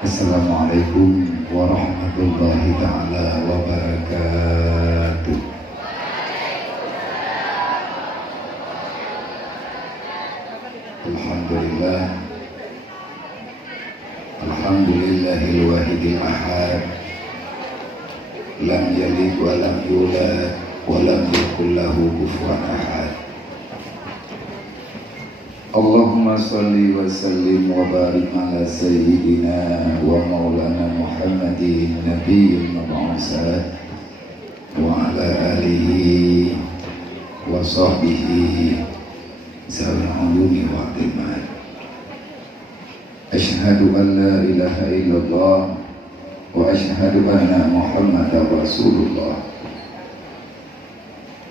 Assalamualaikum warahmatullahi ta'ala wabarakatuh. Alhamdulillah, alhamdulillahil wahidil ahad, lam yalid wa lam yulad wa lam yakul lahu kufuwan ahad. Allahumma salli wa sallim wa barik ala sayyidina wa maulana Muhammadin nabiyil mab'usat wa ala alihi wa sahbihi zawil ulumi wa iman. Asyhadu an la ilaha illallah wa asyhadu anna Muhammadar Rasulullah.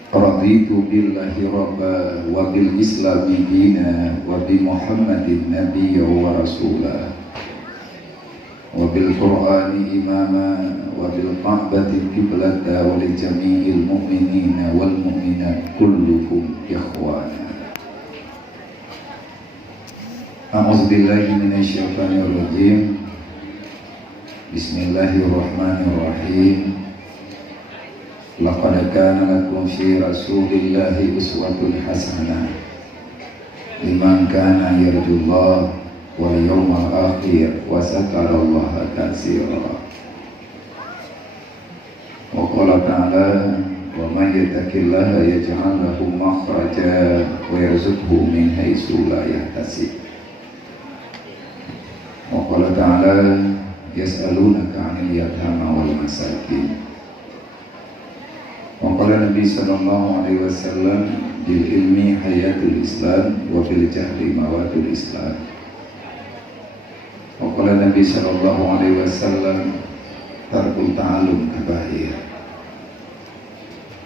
Raditu billahi rabba wa bil islami dina wa bi Muhammadin nabiyya wa rasula wa bil qur'ani imama wa bil ka'bati qiblata wa li jami'il mu'minina wal mu'minat kulluhum ikhwana. A'udzu billahi minasy syaithanir rajim. Bismillahirrahmanirrahim. Laqad kana lakum fi Rasulillahi uswatun hasanah liman kana yarjullaha wal yawmal akhir wa zakarallaha katsira. Wa qala ta'ala wa man yattaqillaha yaj'al lahu makhraja wa yarzuqhu min haitsu la yahtasib. Wa qala ta'ala yas'alunaka 'anil yatama wal masakin. Wa qala Nabi sallallahu alaihi wasallam bil ilmi hayatul Islam wa bil jahli mawatul Islam. Wa qala Nabi sallallahu alaihi wasallam tarkul ta'allum kabair.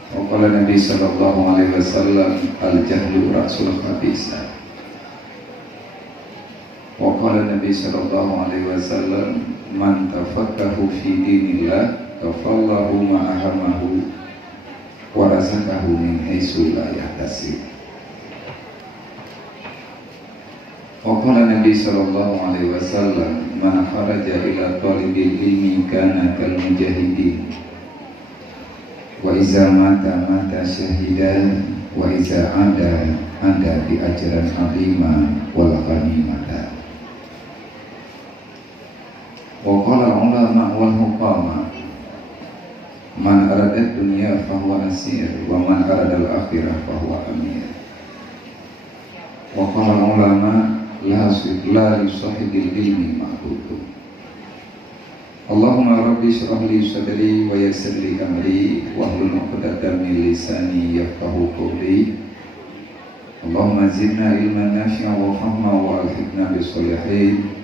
Wa qala Nabi sallallahu alaihi wasallam al jahlu ra'sul khabisa. Wa qala Nabi sallallahu alaihi wasallam man tafaqahu fi dinillah kafallahu ma ahamahu wa razaqahu min haitsu la yahtasib. Wa qala Nabi sallallahu alaihi wasallam man kharaja ila talibil ilmi kana kal mujahidin wa iza mata mata syahidan wa iza anda bi ajran azima wal ghanimata. Wa qala ulama wal hukama man arada dunya fahuwa asir wa man arada al-akhirah fahuwa amir. Wa qala ulama la yusahibil ilmi ma'budun. Allahumma rabbi shrah li sadri wa yassir li amri wa hlul 'uqdatam min lisani yafqahu qawli. Allahumma zidna ilman nafi'an wa fahma wa alhiqna bis solihin.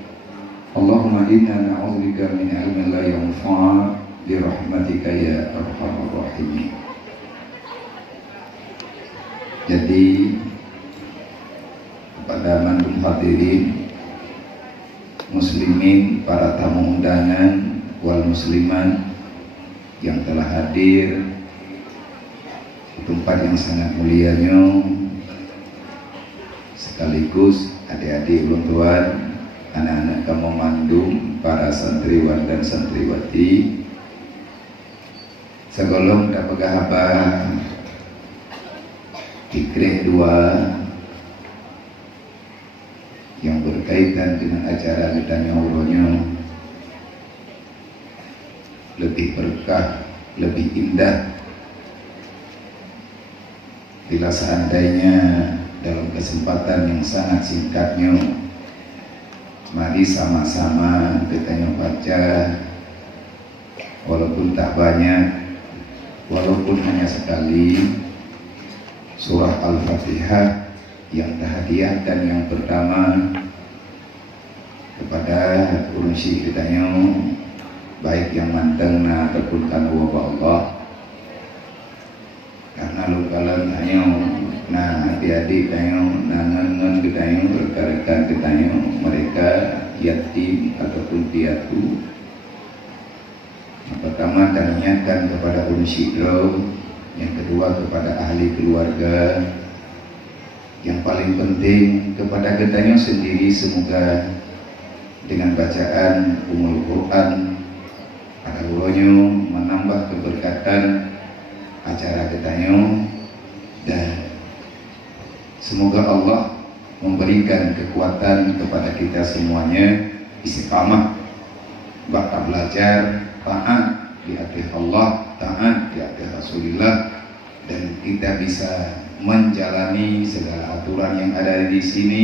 Allahumma inna na'udzubika min ilmin la yanfa' birahmatika ya arhamar rahimin. Jadi kepada mantum hadirin muslimin, para tamu undangan wal musliman yang telah hadir di tempat yang sangat mulianya, sekaligus adik-adik ulun, anak-anak kamu mandum, para santriwan dan santriwati, segolong dapat kabar fikih dua yang berkaitan dengan acara ditanya uronya lebih berkah, lebih indah bila seandainya dalam kesempatan yang sangat singkatnya mari sama-sama kita baca walaupun tak banyak, walaupun hanya sekali, surah Al-Fatihah yang terhadiahkan yang pertama kepada urunsi kitanya, baik yang manteng ataupun kanu Allah, karena lu kalian tanya adik-adik tanya nangan kitanya berkarakan kitanya mereka yatim ataupun piatu. Pertama dan niatkan kepada urunsi yang kedua kepada ahli keluarga, yang paling penting kepada kitanya sendiri, semoga dengan bacaan Ummul Quran pada ulonyo menambah keberkatan acara ketanyo, dan semoga Allah memberikan kekuatan kepada kita semuanya istiqamah bakal belajar taat di hati Allah, taat di hati Rasulullah, dan kita bisa menjalani segala aturan yang ada di sini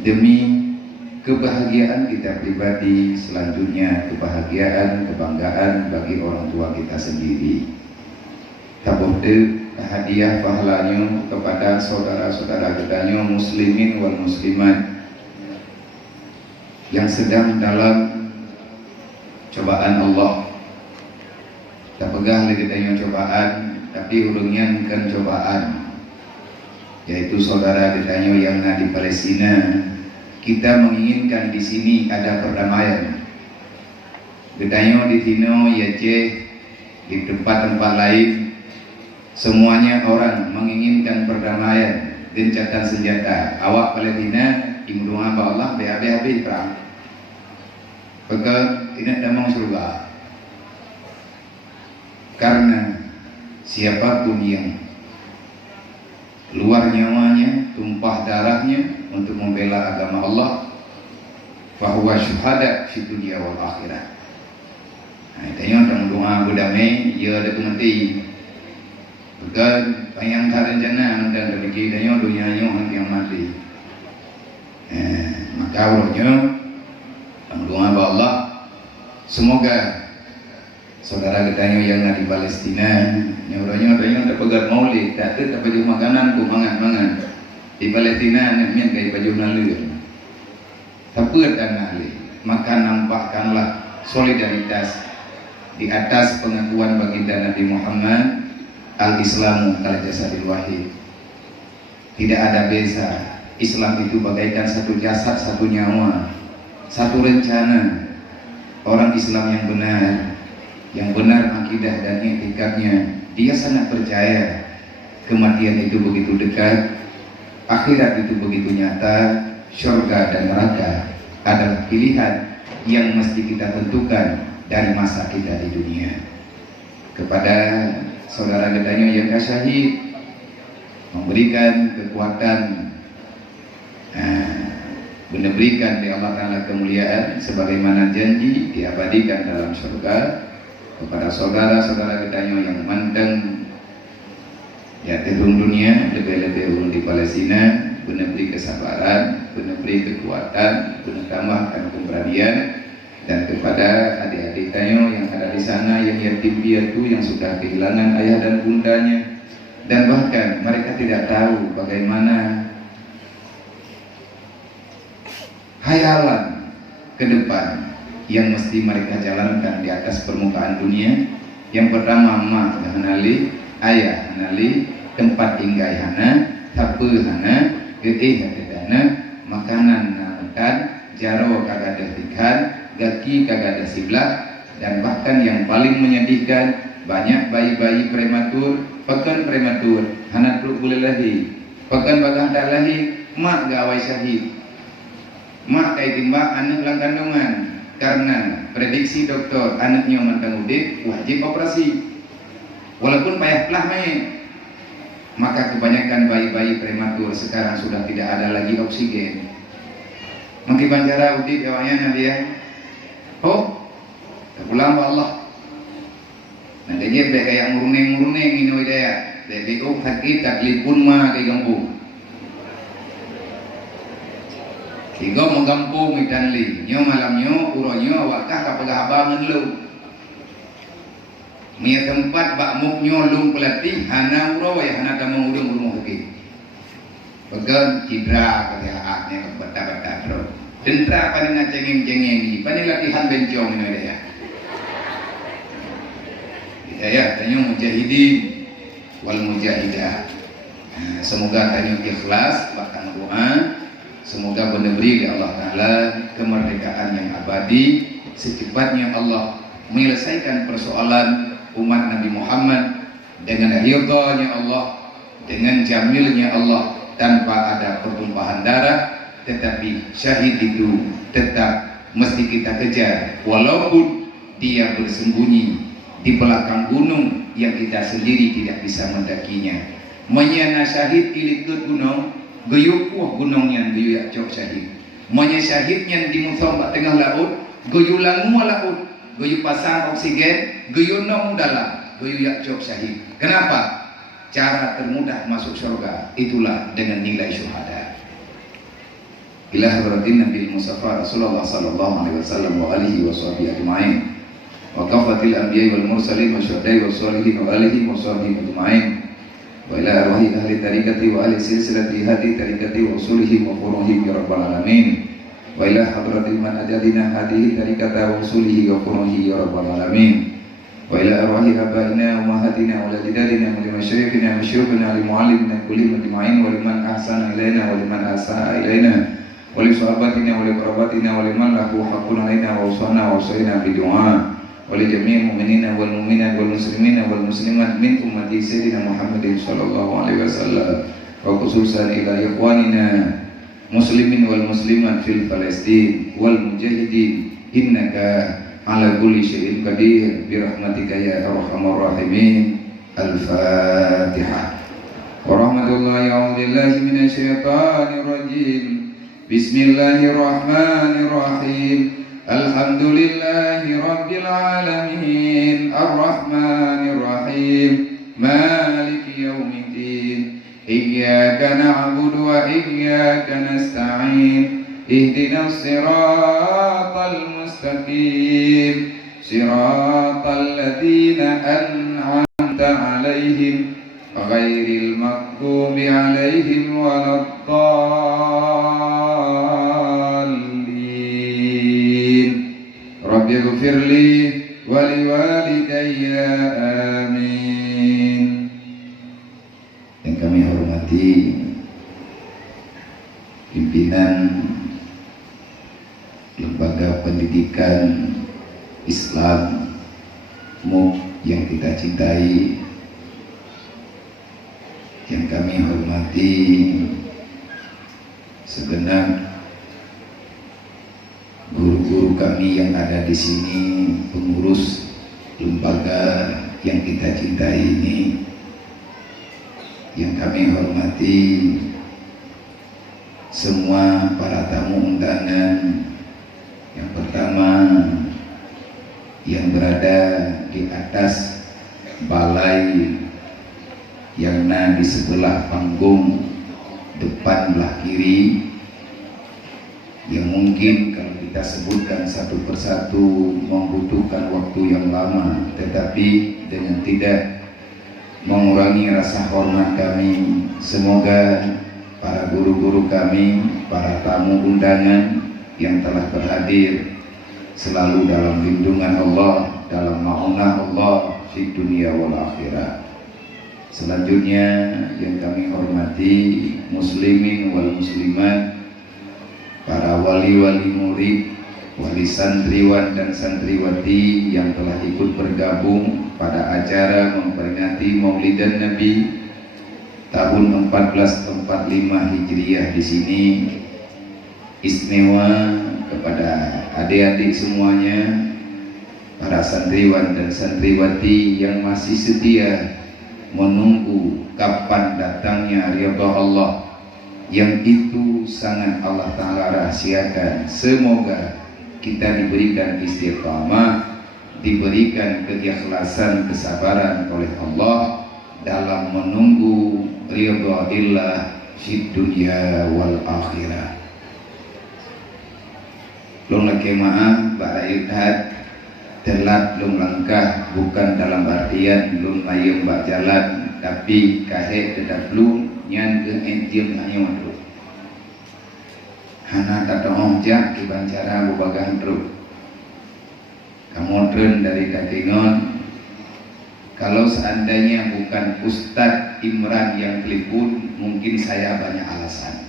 demi kebahagiaan kita pribadi, selanjutnya kebahagiaan, kebanggaan bagi orang tua kita sendiri. Tabuhde hadiah pahalanya kepada saudara-saudara kita muslimin wal muslimat yang sedang dalam cobaan Allah. Tak pegang lagi kita cobaan, tapi urungnya kan cobaan, yaitu saudara kita yang ada di Palestina. Kita menginginkan di sini ada perdamaian. Gedanya di Tino, Aceh, di tempat-tempat lain, semuanya orang menginginkan perdamaian, gencatan senjata. Awak Palestina, imdungan Allah, habis perang. Maka tidak damang surga. Karena siapapun yang keluar nyawanya, tumpah darahnya untuk membela agama Allah, fahuwa syuhada fi dunya wal akhirah. Nah, itanya tentang doa berdamai, ia ada mati. Bukan yang tak rencana dan demikian itanya dunianya yang mati. Maka rohnya doa Allah, semoga saudara kita yang ada di Palestina, nyoronya tak pegat maulid, tak baju makanan ku mangan di Palestina nak kayak baju lalu. Tapi dan ahli, maka nampakkanlah solidaritas di atas pengakuan baginda Nabi Muhammad, al-Islamu kal jasadil wahid. Tidak ada beza. Islam itu bagaikan satu jasad, satu nyawa, satu rencana. Orang Islam yang benar akidah dan etikatnya, dia sangat percaya kematian itu begitu dekat, akhirat itu begitu nyata, surga dan neraka adalah pilihan yang mesti kita tentukan dari masa kita di dunia. Kepada saudara kita yang syahid, memberikan kekuatan, memberikan di Allah Ta'ala kemuliaan sebagaimana janji diabadikan dalam surga. Kepada saudara-saudara kita yang mandang ya terung dunia, lebih-lebih di Palestina, benar beri kesabaran, benar beri kekuatan, benar tambahkan keberanian. Dan kepada adik-adik kita yang ada di sana, yang yatim piatu, yang sudah kehilangan ayah dan bundanya, dan bahkan mereka tidak tahu bagaimana hayalan ke depan yang mesti mereka jalankan di atas permukaan dunia. Yang pertama, mak hanali, ayah hanali, tempat tinggal hana, tapu hana, getih hana, makanan makan, jaro kagak ada ikan, gaki kagak ada siblah, dan bahkan yang paling menyedihkan, banyak bayi-bayi prematur, pekan prematur, hana perlu boleh lahir, pekan bagah tak lahir, mak gawai syahid, mak kayak timbak anak lang kandungan. Karena prediksi dokter anaknya mentang udik wajib operasi, walaupun payah pelah main. Maka kebanyakan bayi-bayi prematur sekarang sudah tidak ada lagi oksigen. Mungkin bancara udik awalnya nanti ya, oh pulang Allah. Nanti dia kayak nguruneng ini idea, jadi oh sakit taklipun mah kayak gampung. Tiga menggampung ikan li, nyo malamnya uronyo awakah kapaga abangan lu. Mia tempat bak muknyo lung pelatih hana uro ya hana tamang urung haki. Pegang cindra ketihaatnya bata-bata bro. Dentra paling ngacengeng-cengeng ni, paling latihan bencong ini ada ya. Ya, tanya mujahidin wal mujahidah. Semoga tanya ikhlas bahkan doa. Semoga benar-benar ya Allah Ta'ala kemerdekaan yang abadi, secepatnya Allah menyelesaikan persoalan umat Nabi Muhammad dengan ridhonya Allah, dengan jamilnya Allah, tanpa ada pertumpahan darah, tetapi syahid itu tetap mesti kita kejar, walaupun dia bersembunyi di belakang gunung yang kita sendiri tidak bisa mendakinya. Menyana syahid ilikut gunung, guyuk gunung yang guyuk cok syahid. Menya syahid yang di musombak tengah laut, guyuk langu laut, guyuk pasang oksigen, guyuk nong dalam, guyuk cok syahid. Kenapa? Cara termudah masuk surga itulah dengan nilai syuhada. Ila hadratin Nabi Mustafa Rasulullah sallallahu alaihi wasallam wa alihi wa sahbihi ajma'in. Wa kafatil anbiya'i wal mursalin wa syuhada'i wa sholihin wa alihi wa sahbihi ajma'in. Wa ila arwahi ahli tariqati wa ahli silsilati hadi tariqati wa usulihim wa furuhim ya rabbal alamin. Wa ila hadratil man ajadina hadihi tariqata wa usulihi wa furuhi ya rabbal alamin. Wa ila arwahi abaina wa ummahatina wa ajdadina wa limasyayikhina wa syuyukhina wa limuallimina kullihim ajma'in wa liman ahsana ilaina wa liman asaa ilaina wa li sahabatina wa li qarabatina wa liman lahu haqqun alaina wa usana wa usaina bi du'a wa li jami'il mu'minina wal mu'minat wal muslimina wal muslimat min ummati sayyidina Muhammadin sallallahu alaihi wasallam wa khususan ila ikhwanina muslimin wal muslimat fil Palestin wal mujahidin innaka ala kulli syai'in qadir bi rahmatika ya arhamar rahimin. Al-Fatihah. Wa rahmatullahi wa billahi minasy syaithanir rajim. Bismillahirrahmanirrahim. Alhamdulillahi rabbil alamin. Arrahmanir rahim. Maliki yaumiddin. Iyyaka na'budu wa iyyaka nasta'in. Ihdinas siratal mustaqim siratal ladzina an'amta 'alaihim ghairil maghdubi 'alaihim waladdallin. Rabbighfirli wa liwalidayya amin. Yang kami hormati pimpinan Lembaga Pendidikan Islam MUK yang kita cintai, yang kami hormati segenap guru-guru kami yang ada di sini, pengurus lembaga yang kita cintai ini, yang kami hormati semua para tamu undangan. Yang pertama, yang berada di atas balai yang di sebelah panggung depan belah kiri, yang mungkin kalau kita sebutkan satu persatu membutuhkan waktu yang lama, tetapi dengan tidak mengurangi rasa hormat kami. Semoga para guru-guru kami, para tamu undangan yang telah berhadir selalu dalam lindungan Allah, dalam ma'unah Allah di dunia wal akhirah. Selanjutnya yang kami hormati muslimin wal muslimat, para wali-wali murid, wali santriwan dan santriwati yang telah ikut bergabung pada acara memperingati Maulidan Nabi tahun 1445 Hijriah di sini. Istimewa kepada adik-adik semuanya, para santriwan dan santriwati yang masih setia menunggu kapan datangnya ridha Allah, yang itu sangat Allah Ta'ala rahasiakan. Semoga kita diberikan istiqamah, diberikan keikhlasan, kesabaran oleh Allah dalam menunggu ridha Allah di dunia wal akhirah. Lung lagi maaf, Pak Rakyat telat lung langkah, bukan dalam artian lung mayem bak jalan, tapi kahek tetap lung nyan ke enjim hanya untuk hana kata ojak di bancara bubagan truk kamu tren dari Katingon. Kalau seandainya bukan Ustadz Imran yang telepon, mungkin saya banyak alasan.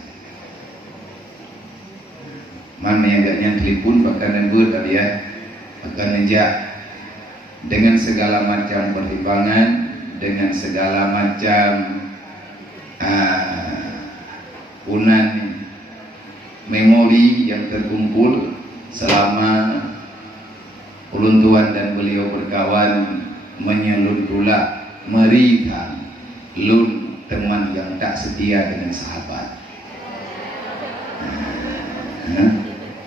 Mana yang agaknya telepon bahkan nebut tadi ya, bahkan nejak dengan segala macam pertimbangan, dengan segala macam unan memori yang terkumpul, selama ulun tuan dan beliau berkawan menyeluntula merita lun teman yang tak setia dengan sahabat.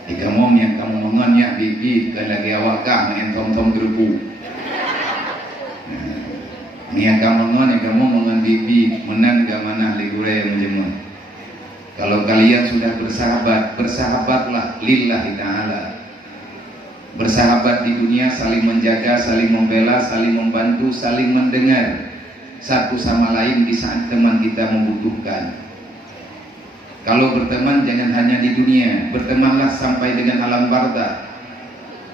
Kamu yang kamu mengenyak bibi ke lagi awak kah main tom-tom gerupu. Yang kamu mengen bibi menan ke mana ligure menjemur. Kalau kalian sudah bersahabat, bersahabatlah lillahi ta'ala. Bersahabat di dunia saling menjaga, saling membela, saling membantu, saling mendengar satu sama lain di saat teman kita membutuhkan. Kalau berteman jangan hanya di dunia, bertemanlah sampai dengan alam barzakh.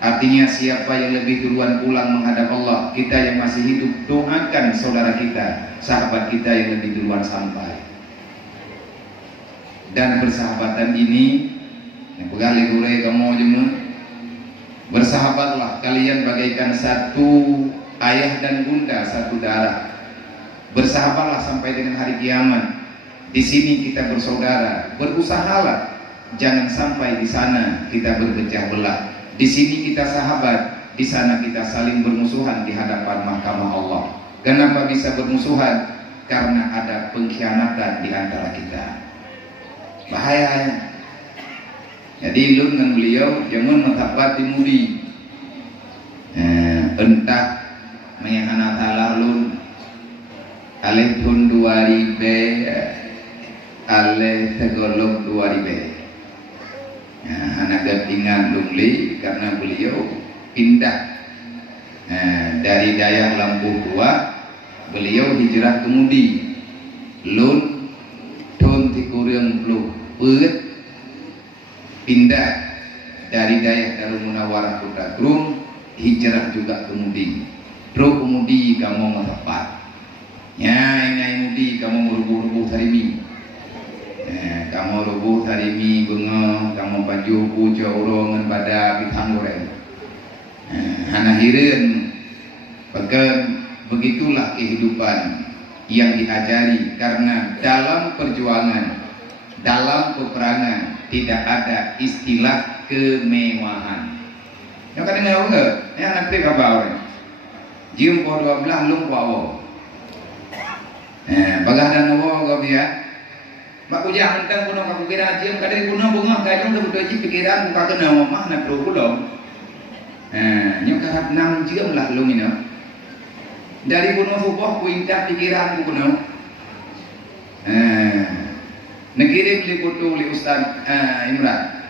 Artinya siapa yang lebih duluan pulang menghadap Allah, kita yang masih hidup, doakan saudara kita, sahabat kita yang lebih duluan sampai. Dan persahabatan ini, pegali gure kamu jemu, bersahabatlah kalian bagaikan satu ayah dan bunda, satu darah. Bersahabatlah sampai dengan hari kiamat. Di sini kita bersaudara, berusahalah jangan sampai di sana kita berpecah belah. Di sini kita sahabat, di sana kita saling bermusuhan di hadapan mahkamah Allah. Kenapa bisa bermusuhan? Karena ada pengkhianatan di antara kita. Bahaya. Jadi lun dengan beliau jangan mentapati mudi. Entah meyahana talar lun alih pun 2000 alih tegolong 2000. Anak gatingan lungli karena beliau pindah dari Dayak Lampu Tua, beliau hijrah ke Mudi. Lun ton tikurang lu pindah dari Dayak Darul Munawarah Kota Grung, hijrah juga ke Mudi. Terus ke Mudi kamu mau tepat. Nyai Mudi kamu merubuh-rubuh tarimi. Kamu rubuh tarimi bunga, kamu baju puja urongan pada bitang goreng. Hana hirin, bahkan begitulah kehidupan yang diajari, karena dalam perjuangan, dalam peperangan tidak ada istilah kemewahan. Yang kadang tahu ke? Yang nanti apa orang? Jium po 12 lung po awo. Bagah dan awo kau biar. Mak ujang tentang kuno kaku kira jium kadang kuno bunga kadang tu betul pikiran muka kena mah nak pro kulo. Nyok harap nang jium lah lung ini. Dari kuno subuh kuindah pikiran kuno. Nekirim li foto li Ustaz Imran.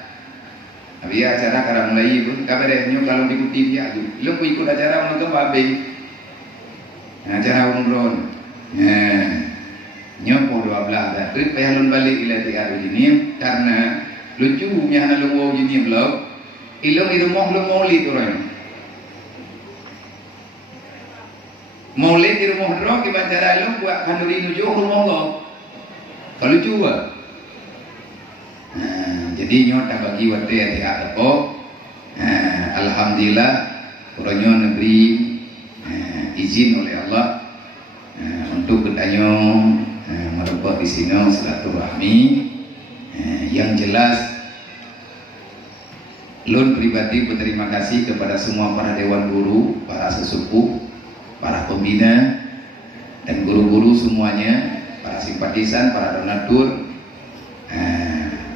Tapi acara karang mulai pun kabarnya kalau diikuti dia tu. Lu ikut acara menonton babe. Acara umroh. Nyopo 12 dah. Tu payah lun balik ila tiar ini karena lucu nya hana lu wow ini belum. Ilong di rumah lu maulid orang. Maulid di rumah roh di bandara lu buat kanuri nuju rumah kau. Kalau cuba. Jadi nyota bagi waktu yang tidak ada. Alhamdulillah Kuronyo negeri izin oleh Allah untuk bertanya merebut di sini silaturahmi. Yang jelas Lun pribadi berterima kasih kepada semua para dewan guru, para sesepuh, para pembina dan guru-guru semuanya, para simpatisan, para donatur,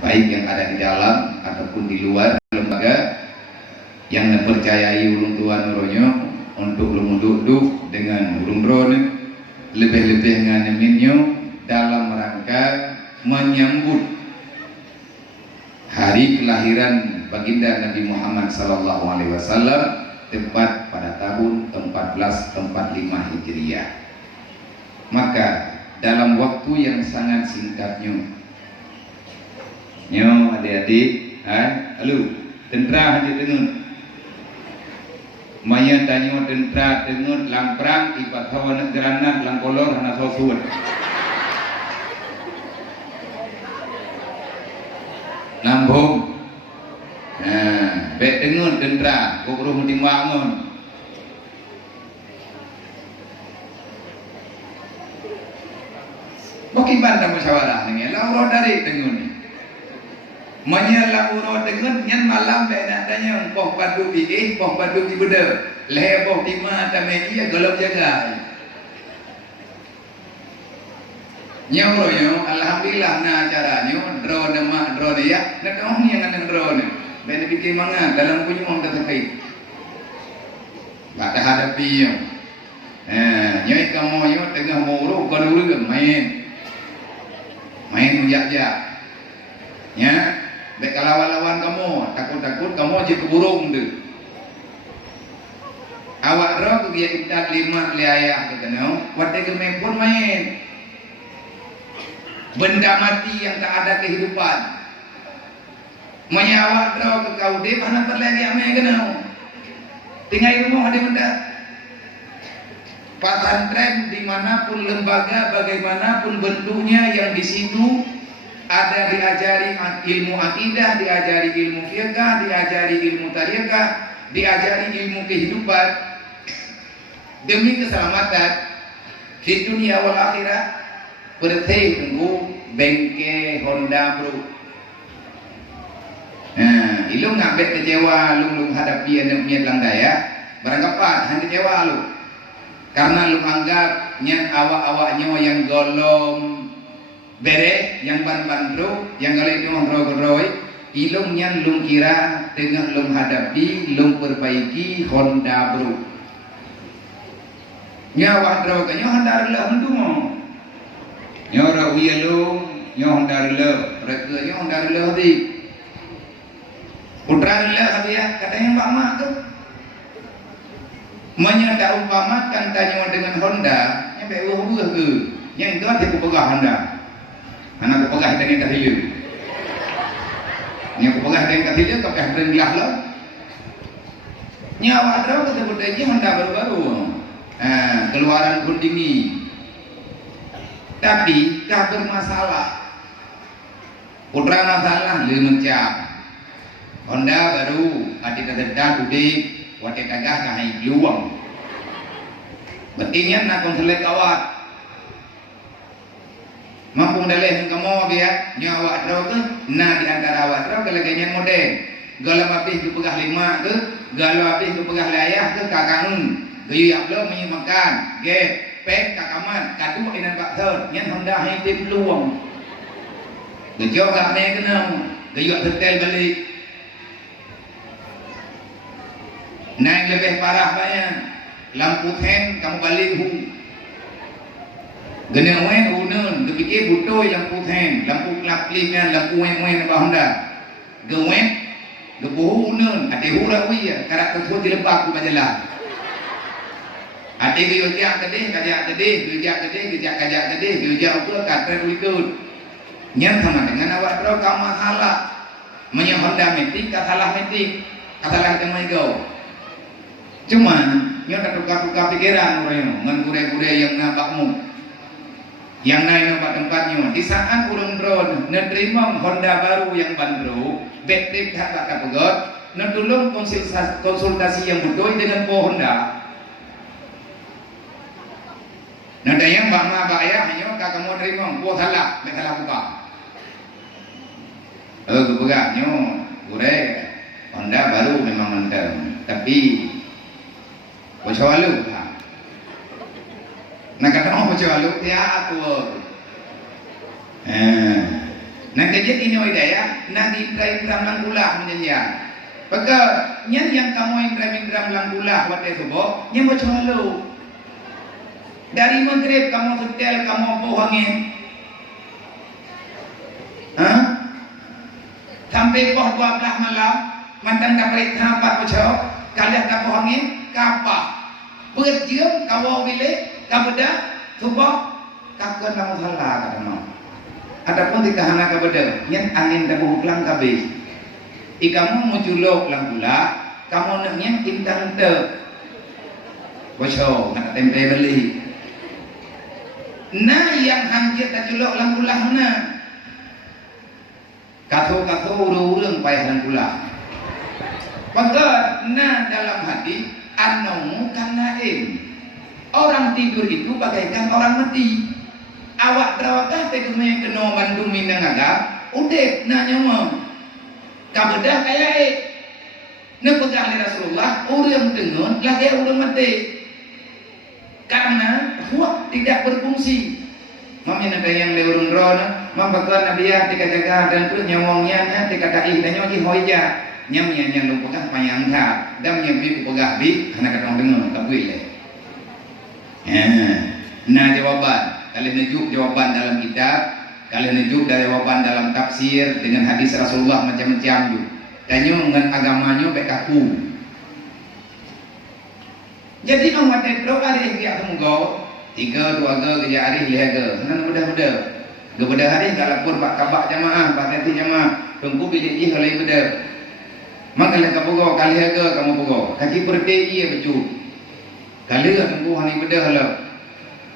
baik yang ada di dalam ataupun di luar lembaga yang mempercayai ulun tuan Ronyo untuk lumuduk dengan ulun Ron lebih-lebih nganeminyo dalam rangka menyambut hari kelahiran baginda Nabi Muhammad SAW tepat pada tahun 1445 Hijriah. Maka dalam waktu yang sangat singkatnya, nyo adik-adik, halo, tentera haji tenun, maya tanyo tentera tenun lamprang ipat hawa negeranan langkolor hana sosuat. Lambung, bek tenun tentera, kokro mesti bangun. Bagaimana musyawarah ni? Lalu dari tenun ni. Menyalah urut dengan nyan malam be nak tanya poh padu bi poh padu bi beda. Leh poh timah ta media golok jaga. Nyo alhamdulillah na acaranya drone mak drone ya. Nak kau ni yang dengan drone. Ben bikin mana dalam punya orang kata kai. Bak dah hadapi yo. Nyai kamu yo tengah muru kau dulu main. Main jak-jak. Ya. Baik lawan-lawan kamu, takut-takut kamu aja keburung tu. Awak roh tu dia imtad 5 ayah kita no. Waktu kemeng pun main. Benda mati yang tak ada kehidupan. Menyawak roh ke kau dia mana terlagi ame kena. Tinggal rumah ada benda. Pesantren dimanapun lembaga bagaimanapun bentuknya yang di situ ada diajari ilmu akidah, diajari ilmu fiqh, diajari ilmu tariqah, diajari ilmu kehidupan demi keselamatan di dunia wal akhirat. Berarti tunggu bengke Honda bro. Ilu ngabet kecewa, lu hadapi anak mian lang daya, barangkapat hang kecewa lu. Karena lu anggap nyan awak-awaknya yang golong bere yang ban bro yang kali itu roy ilung yang lung kira dengan lung hadapi lung perbaiki Honda bro nyawa bro kanyo Honda rela hendumo nyora uya lung nyo Honda rela mereka nyo Honda rela di putra rela dia kata yang pak mak tu menyata umpamakan tanya dengan Honda nyampe buah ke yang itu ada pegah Honda. Anak aku pegah dengan kahilin. Ni aku pegah dengan kahilin kau pegah dengan gelah lah. Nyawa ada kata berdaya Honda baru-baru. Keluaran pun tinggi. Tapi tak bermasalah. Putra masalah lu mencap. Honda baru adik terdedah udik wadik tagah kahai luang. Bertinya nak konselek awak. Mampung dalih kamu biar nyawa terau ke na di antara awak terau kalau ganyan model galau habis tu pegah 5 ke galau habis tu pegah layah ke kakang gayu yak lo mi makan ge pek kakaman kadu inan pak thor nyan Honda hai tip luang gejo gak me kena gayu hotel balik naik lebih parah banyak lampu ten kamu balik hu Gena wen unen, dipikir butuh yang putih, lampu kelap klipnya, lampu wen apa Honda. Gewen, gebuh unen, ati hura wia, karak tersebut dilebak ku majalah. Ati biujak kedih, kajak kedih, biujak kedih, kajak kedih, biujak apa kata ikut. Nyan sama dengan awak terus kamu salah. Menye Honda metik, kasalah metik, kasalah kemai kau. Cuman, nyo tak tukar-tukar pikiran orang ngan gure-gure yang nabakmu. Yang naik tempatnya di saat kurang drone nerima Honda baru yang bandro baterai tak pegot netulung konsultasi yang betul dengan po Honda nada yang bama bayar hanya kakak mau terima po salah buka kebegaknya gure Honda baru memang mantap tapi wacawalu nak kata orang macam lu ya aku. Nak kerja ini idea, nak Ibrahim langkulah menjadi. Pakai nyan yang kamu Ibrahim langkulah waktu itu bo, nyan macam lu. Dari Maghrib kamu hotel kamu pohangin, sampai poh 12 malam, mantan kapal hampat macam, kalian tak pohangin, kapal, berjam kau bilik. Kabeda subah kakek nama salah kata no. Adapun dikahana kabeda yang angin dah buhuklang kabeh. Ikamu mujulok lang pula, kamu naknya intang te. Bocor nak tempe beli. Na yang hanjir tak julok lang pula na. Kato urung payah lang pula. Maka na dalam hati anamu kanaim. Orang tidur itu bagaikan orang mati. Awak terawakah tegeme kena Bandung Minang agak, udah nanya mau. kabedah kayak nepegah oleh Rasulullah urang dengun lagi urang mati karena huak tidak berfungsi. Mamnya ada yang leurung rona, mampakkan Nabi ya tika jaga dan tu nyawangnya nya tika dai dan nyawi hoja, nyamnya nya lu pegah payangka, dan nyambi pegah bi karena kadang dengar kabui le. Nah jawaban, kalian nejuk jawaban dalam kitab, kalian nejuk dari jawaban dalam tafsir dengan hadis Rasulullah macam-macam juga. Dan dengan agamanya baik aku. Jadi umat itu hari dia tunggu. 3, 2 kerja hari lihaga senang mudah-mudah kepada hari kalapur pak kabak jamaah pak nanti jamaah tunggu bilik ih oleh beda maka leka pogo kali haga kamu pogo kaki perti iya becu kali tunggu hani beda halau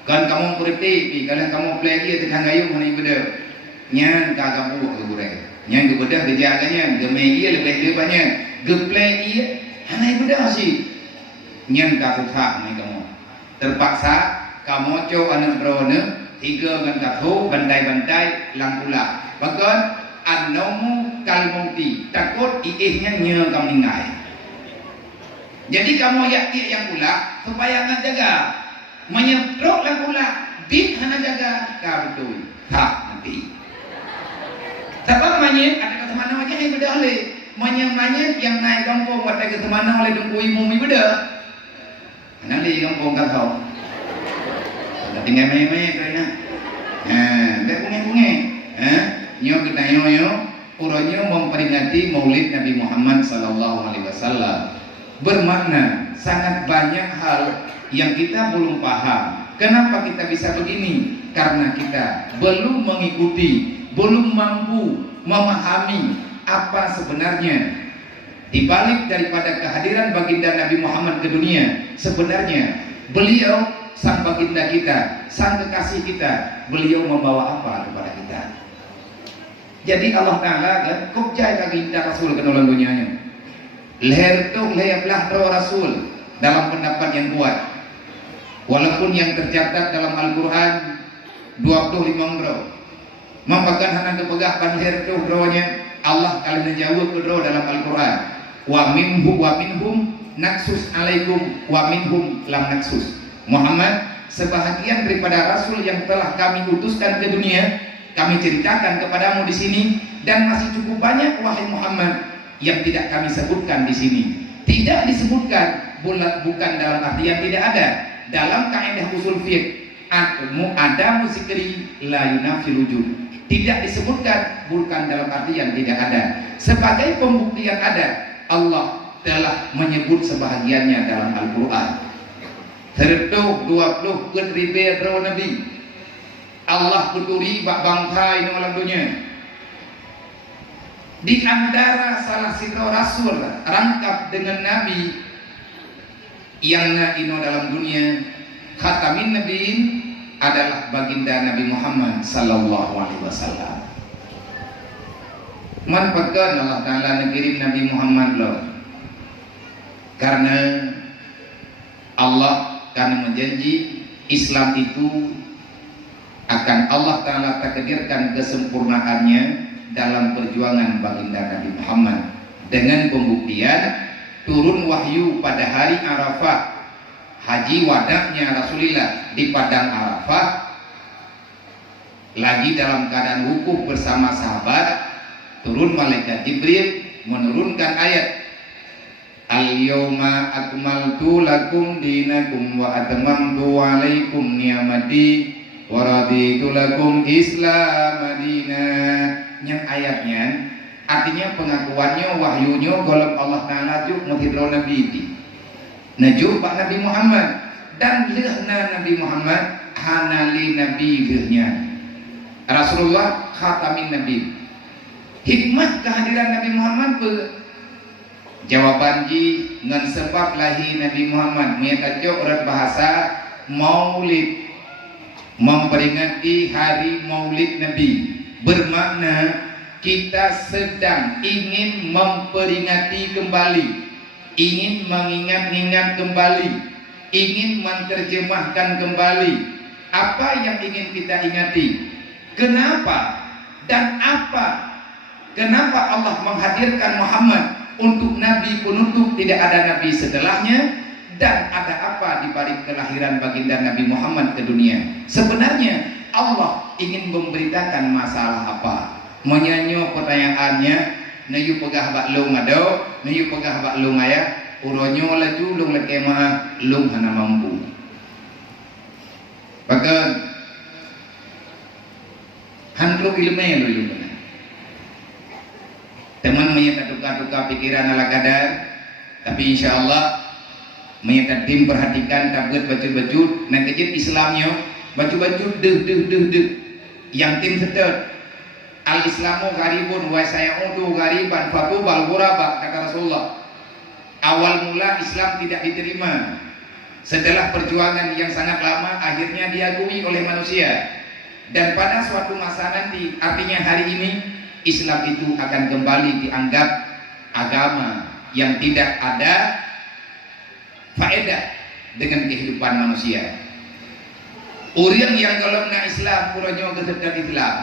kan kamu perti pi kalian kamu play iya tekan gayung hani beda nyan kagak buah ke gureng nyan ke beda kerja agaknya geme iya lebih banyak geplay iya hani beda sih nyan kagak tak kamu terpaksa kamu coba anak berona 3 dengan katu bantai-bantai langkula bahkan anomu kalmungti takut iihnya nye kamu meninggal jadi kamu yakin yang pula supaya anak jaga menyetruk langkula bit anak jaga kau betul tak nanti sebab manyet ada ketemana aja yang beda oleh manyet yang naik kampung ada ketemana oleh dengkui mumi beda anak di kampung kan tahu tinggal main-main kerana tak bunga-bunga nyo kita nyo uronyo memperingati maulid Nabi Muhammad sallallahu alaihi wasallam bermakna sangat banyak hal yang kita belum paham. Kenapa kita bisa begini? Karena kita belum mengikuti, belum mampu memahami apa sebenarnya dibalik daripada kehadiran baginda Nabi Muhammad ke dunia. Sebenarnya beliau sang baginda kita, sang kekasih kita, beliau membawa apa kepada kita. Jadi Allah Ta'ala kan kubjai baginda Rasul ke dalam dunianya. Leher tu leher belah roh Rasul dalam pendapat yang kuat. Walaupun yang tercatat dalam Al-Quran 25 roh. Mampakan hana kepegah pan leher tu rohnya Allah kali menjawab ke roh dalam Al-Quran. Wa minhum naksus alaikum wa minhum lam naksus. Muhammad, sebahagian daripada Rasul yang telah kami utuskan ke dunia, kami ceritakan kepadamu di sini, dan masih cukup banyak wahai Muhammad yang tidak kami sebutkan di sini. Tidak disebutkan bukan dalam artian tidak ada. Dalam kaidah usul fiqh, ada musikri la yunafil wujud. Tidak disebutkan bukan dalam artian tidak ada. Sebagai pembuktian ada, Allah telah menyebut sebahagiannya dalam Al-Quran. Tertuh 20 ribu roh Nabi Allah kuturi bak bangsa ini alam dunia. Di antara salah satu Rasul rangkap dengan Nabi yang ino dalam dunia khatamin nabiin adalah baginda Nabi Muhammad sallallahu alaihi wasallam. Manfaatkan Allah Ta'ala mengirim Nabi Muhammad loh, karena Allah karena menjanji Islam itu akan Allah Ta'ala takdirkan kesempurnaannya dalam perjuangan baginda Nabi Muhammad dengan pembuktian turun wahyu pada hari Arafah, haji wadahnya Rasulullah di padang Arafah, lagi dalam keadaan wukuf bersama sahabat, turun malaikat Jibril menurunkan ayat Al-yawma akmaltu lakum dinakum wa atmamtu alaikum ni'mati wa raditu lakum Islam madinah. Yang ayatnya artinya pengakuannya wahyunya golong Allah Ta'ala juk menghidro Nabi itu najuk Pak Nabi Muhammad dan lehna Nabi Muhammad hanali Nabi lehnya Rasulullah khatamin Nabi. Hikmah kehadiran Nabi Muhammad jawaban ji ngan sebab lahir Nabi Muhammad menyatakan urat bahasa maulid memperingati hari maulid Nabi bermakna kita sedang ingin memperingati kembali, ingin mengingat-ingat kembali, ingin menerjemahkan kembali apa yang ingin kita ingati, kenapa dan apa kenapa Allah menghadirkan Muhammad untuk nabi penutup, tidak ada nabi setelahnya, dan ada apa di balik kelahiran baginda Nabi Muhammad ke dunia. Sebenarnya Allah ingin memberitakan masalah apa. Menyanyo pertanyaannya, nayu pegah bak lung ado, nayu pegah bak lung ayah, uronyo laju lung lekema lung hana mampu. Bahkan handro ilmu lu teman menyata duka-duka pikiran ala kadar, tapi insya Allah menyata tim perhatikan tabut baju-baju nak kejut Islamnya baju-baju deh yang tim setet al Islamu garibun wa sayaudu gariban fatu bal ghuraba, kata Rasulullah. Awal mula Islam tidak diterima, setelah perjuangan yang sangat lama akhirnya diakui oleh manusia, dan pada suatu masa nanti, artinya hari ini, Islam itu akan kembali dianggap agama yang tidak ada faedah dengan kehidupan manusia. Orang yang kalau nak Islam orangnya kesedang Islam.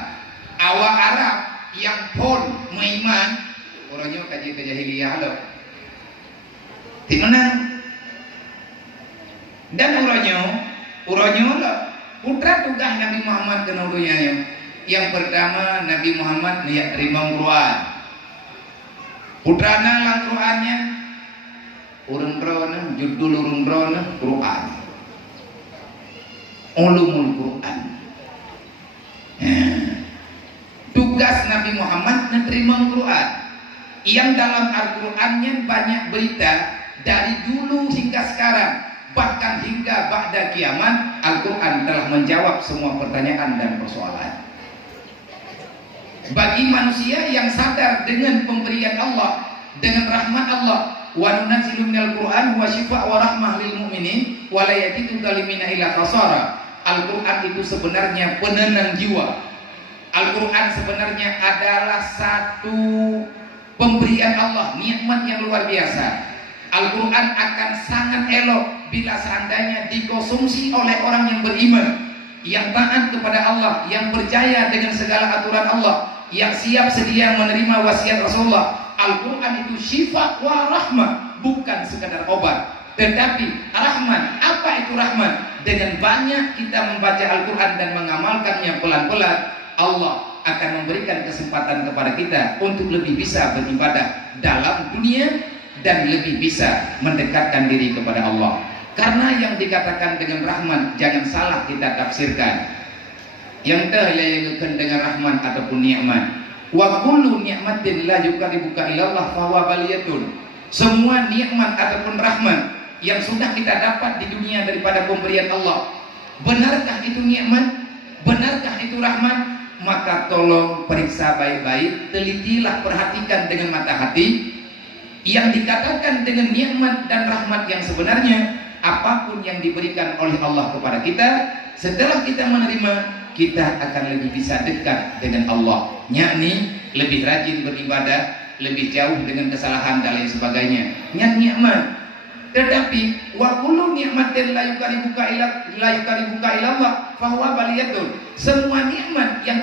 Awak Arab yang pun mengiman orangnya kaji kejahiliyah lo. Tidak. Dan orangnya lo putra tugas Nabi Muhammad kena dunia. Yang pertama, Nabi Muhammad niat terima Quran. Putrana lang Qurannya, urung drona, judul urung drona Quran. Ulumul Quran. Tugas Nabi Muhammad menerima Quran. Yang dalam Al-Qurannya banyak berita dari dulu hingga sekarang. Bahkan hingga ba'da kiamat, Al-Quran telah menjawab semua pertanyaan dan persoalan. Bagi manusia yang sadar dengan pemberian Allah, dengan rahmat Allah, wa nunazzilu minal Qur'an wa syifa' wa rahmah lil mu'minin wa la yazidu zalimina illa khasara. Al-Qur'an itu sebenarnya penenang jiwa. Al-Qur'an sebenarnya adalah satu pemberian Allah, nikmat yang luar biasa. Al-Qur'an akan sangat elok bila seandainya dikonsumsi oleh orang yang beriman, yang taat kepada Allah, yang percaya dengan segala aturan Allah, yang siap sedia menerima wasiat Rasulullah. Al-Quran itu syifa wa rahmah, bukan sekadar obat, tetapi rahmat. Apa itu rahmat? Dengan banyak kita membaca Al-Quran dan mengamalkannya pelan-pelan, Allah akan memberikan kesempatan kepada kita untuk lebih bisa beribadah dalam dunia dan lebih bisa mendekatkan diri kepada Allah. Karena yang dikatakan dengan rahmat jangan salah kita tafsirkan. Yang terlalu dengan rahmat ataupun nikmat. Wa kullu ni'matin la yuqarribuka ilallah fa huwa baliyatun. Semua nikmat ataupun rahmat yang sudah kita dapat di dunia daripada pemberian Allah, benarkah itu nikmat? Benarkah itu rahmat? Maka tolong periksa baik-baik, telitilah, perhatikan dengan mata hati. Yang dikatakan dengan nikmat dan rahmat yang sebenarnya, apapun yang diberikan oleh Allah kepada kita, setelah kita menerima, kita akan lebih bisa dekat dengan Allah, yakni lebih rajin beribadah, lebih jauh dengan kesalahan dan lain sebagainya. Nikmat. Tetapi wa kullu ni'matin la yukaribuka ilallah fa huwa baliyatun. Semua nikmat yang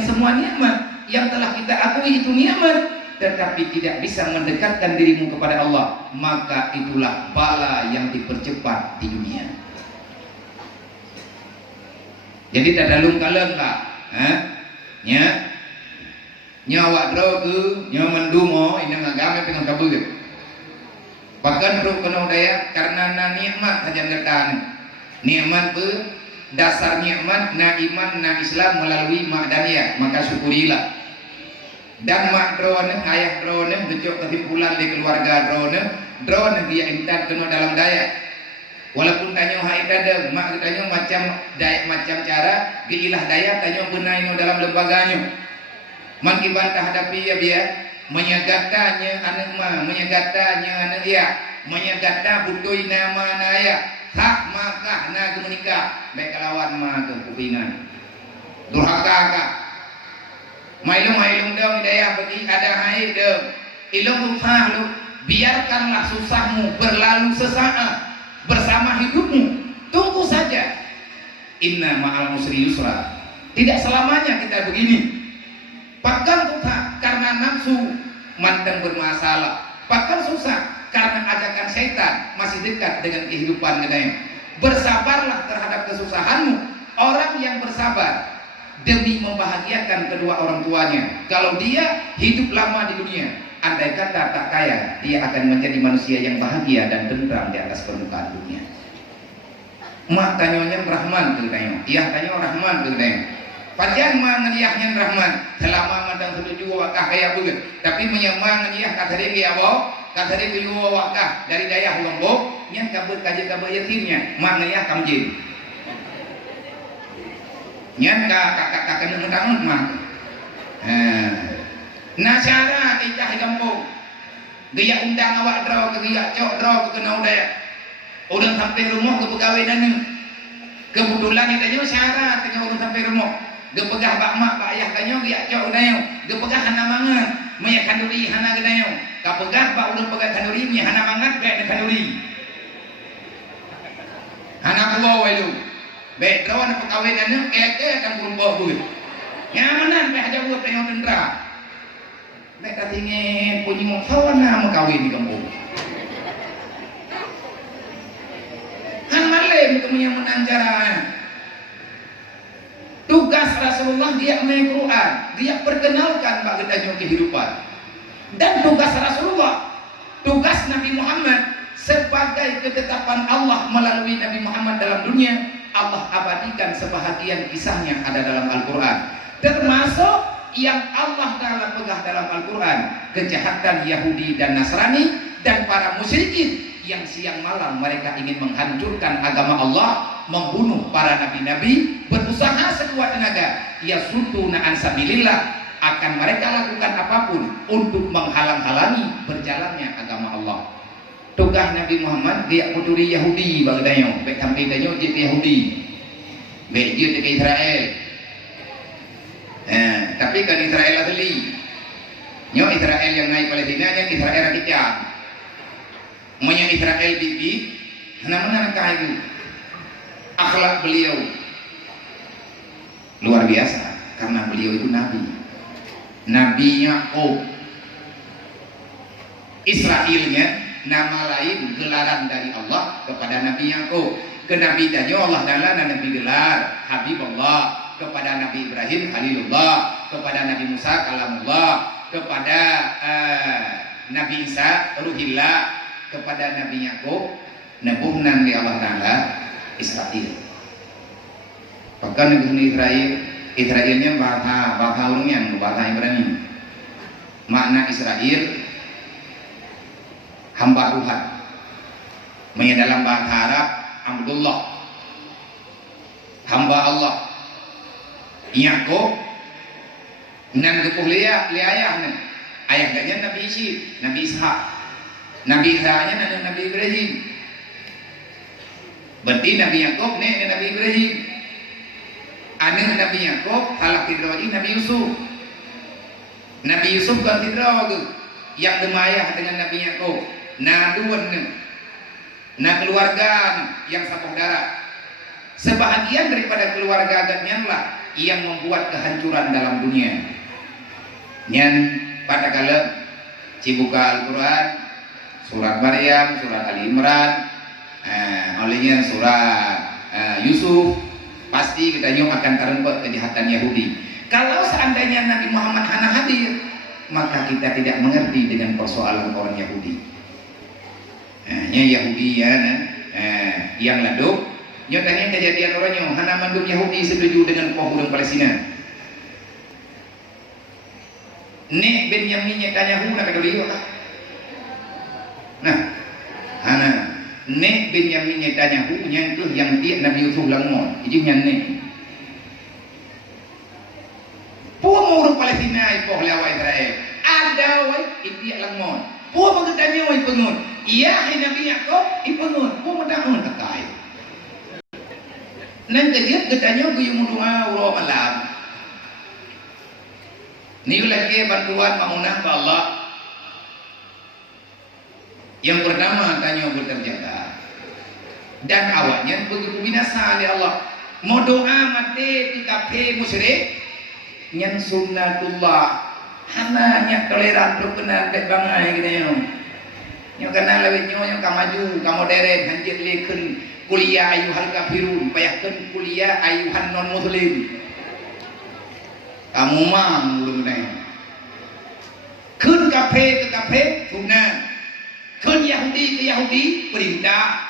semua nikmat yang telah kita akui itu nikmat, tetapi tidak bisa mendekatkan dirimu kepada Allah, maka itulah bala yang dipercepat di dunia. Jadi tak dalung kaleng lah, nyawa droge, nyawa mendumo, ini agama pengen kabur. Bahkan perlu kena daya karena na nikmat saja ngertaan. Nikmat tu dasar nikmat na iman na Islam melalui makdaniyah, maka syukurilah. Dan mak drone, ayah drone, becok kesimpulan di keluarga drone dia intan kena dalam daya. Walaupun tanya hai ada, mak tanya macam cara, diilah daya tanya benaino dalam lembaganya. Man kibantah hadapi ya biar menyagatanya anak mah, menyagatanya anak ya, menyagata butoi nama naya, hak maka na menikah, baik lawan mah ke kupingan, durhaka kah? Mailung dong daya bagi ada hai dong, ilung rupah lu, biarkanlah susahmu berlalu sesaat bersama hidupmu, tunggu saja. Inna ma'al usri yusra. Tidak selamanya kita begini. Bahkan susah karena nafsu mantan bermasalah. Bahkan susah karena ajakan setan masih dekat dengan kehidupan kita. Bersabarlah terhadap kesusahanmu. Orang yang bersabar demi membahagiakan kedua orang tuanya. Kalau dia hidup lama di dunia, andai kata tak kaya, dia akan menjadi manusia yang bahagia dan tentram di atas permukaan dunia. Mak tanyonya Rahman tu tanyo, iya tanyo Rahman tu tanyo. Pajan mak ngeliahnya Rahman, selama mandang setuju wakah kaya bukan. Tapi menyamang ngeliah kata dia kaya bawa, kata dia kuyu wakah dari dayah Lombok, nya kabut kaji kabut yatimnya, mak ngeliah kamjin. Nya kakak nentang mak. Nah cara kita kampung, gaya undang awak draw ke gaya cok draw ke kenau daya. Orang sampai rumah ke pegawai dan kebetulan itu syarat dengan orang sampai rumah gepegah bak mak bak ayah tanyo giak cok dayo gepegah hana mangan maya kanduri hana gedayo kapegah bak urang pegah kanduri maya hana mangat baik kanduri hana kuwo wae lu baik drawan pegawai dan akan berubah buat nyamanan baik aja buat tanyo tendra baik katinge punyi mau sawana kawin di kampung yang menanjara. Tugas Rasulullah dia mengenai Quran, dia perkenalkan bagaimana kehidupan. Dan tugas Rasulullah, tugas Nabi Muhammad sebagai ketetapan Allah melalui Nabi Muhammad dalam dunia, Allah abadikan sebahagian kisahnya ada dalam Al-Quran. Termasuk yang Allah Ta'ala pegang dalam Al-Quran, kejahatan Yahudi dan Nasrani dan para musyrikin yang siang malam mereka ingin menghancurkan agama Allah, membunuh para nabi-nabi, berusaha sekuat tenaga, yasudduna an sabilillah, akan mereka lakukan apapun untuk menghalang-halangi berjalannya agama Allah. Tugas Nabi Muhammad dia puturi Yahudi bagainya, baik sampai danyo dia Yahudi, baik dia ke Israel. Tapi kan Israel asli, nyo Israel yang naik Palestina, yang Israel rakyat. Menya Israel bibi, mana-mana kayu, akhlak beliau luar biasa karena beliau itu nabi, Nabi Yakub. Israelnya nama lain gelaran dari Allah kepada Nabi Yakub. Ke Nabi tadi Allah Taala Nabi gelar Habibullah, kepada Nabi Ibrahim Khalilullah, kepada Nabi Musa Kalamullah, kepada Nabi Isa Ruhillah, kepada Nabi Yakub nabuhnan di Allah Ta'ala Israel. Bahkan negeri Israelnya bahasa ulungnya bahasa Ibrani. Makna Israel hamba Tuhan. Dalam bahasa Arab Abdullah, hamba Allah. Yakub nan gepuh liayah ayahnya Nabi Isyid, Nabi Ishak. Nabi Isa-nya Nabi Ibrahim. Berarti Nabi Yakub nih Nabi Ibrahim. Anak Nabi Yakub halak tidroji Nabi Yusuf. Nabi Yusuf kan tidroji yang demayah dengan Nabi Yakub. Nah duan nah keluarga yang sapong darah. Sebahagian daripada keluarga agatnya lah yang membuat kehancuran dalam dunia. Nyan pada kala cibuka Al-Quran, surat Maryam, surat Ali Imran, olehnya surat Yusuf, pasti kita akan terlibat kejahatan Yahudi. Kalau seandainya Nabi Muhammad hana hadir, maka kita tidak mengerti dengan persoalan orang Yahudi. Yahudi ya, yang laduk, nyatanya kejadian orangnya hana manduk Yahudi setuju dengan pohon Palestina. Nek Benyamin Netanyahu nak kedua lah. Nah, hana nek Benyamin Netanyahu nyangkuh yang dia Nabi Yusuf langon, ijingnya nek. Puang orang Palestina ipoh lawa Israel, ada wai ipiak langon. Puang mengetanya wai pengun, iya Nabi Yakub ipengun, puang mendangun takai. Nan kejut ketanya guyung doa urang malam. Ni lagi bantuan maunah ke Allah. Yang pertama tanya berterjaga dan awalnya begitu binasa oleh Allah. Mau doa mati di kafe musyrik nyen sunnatullah hana nya toleran perkenan dek bangai gini nyo kenal lewat nyo kamaju kamoderen hanjit leken kuliah ayuhan kafirun payahkeun kuliah ayuhan non muslim kamu mang ulun neh keun kafe ke kafe sunnah keun Yahudi ke Yahudi perintah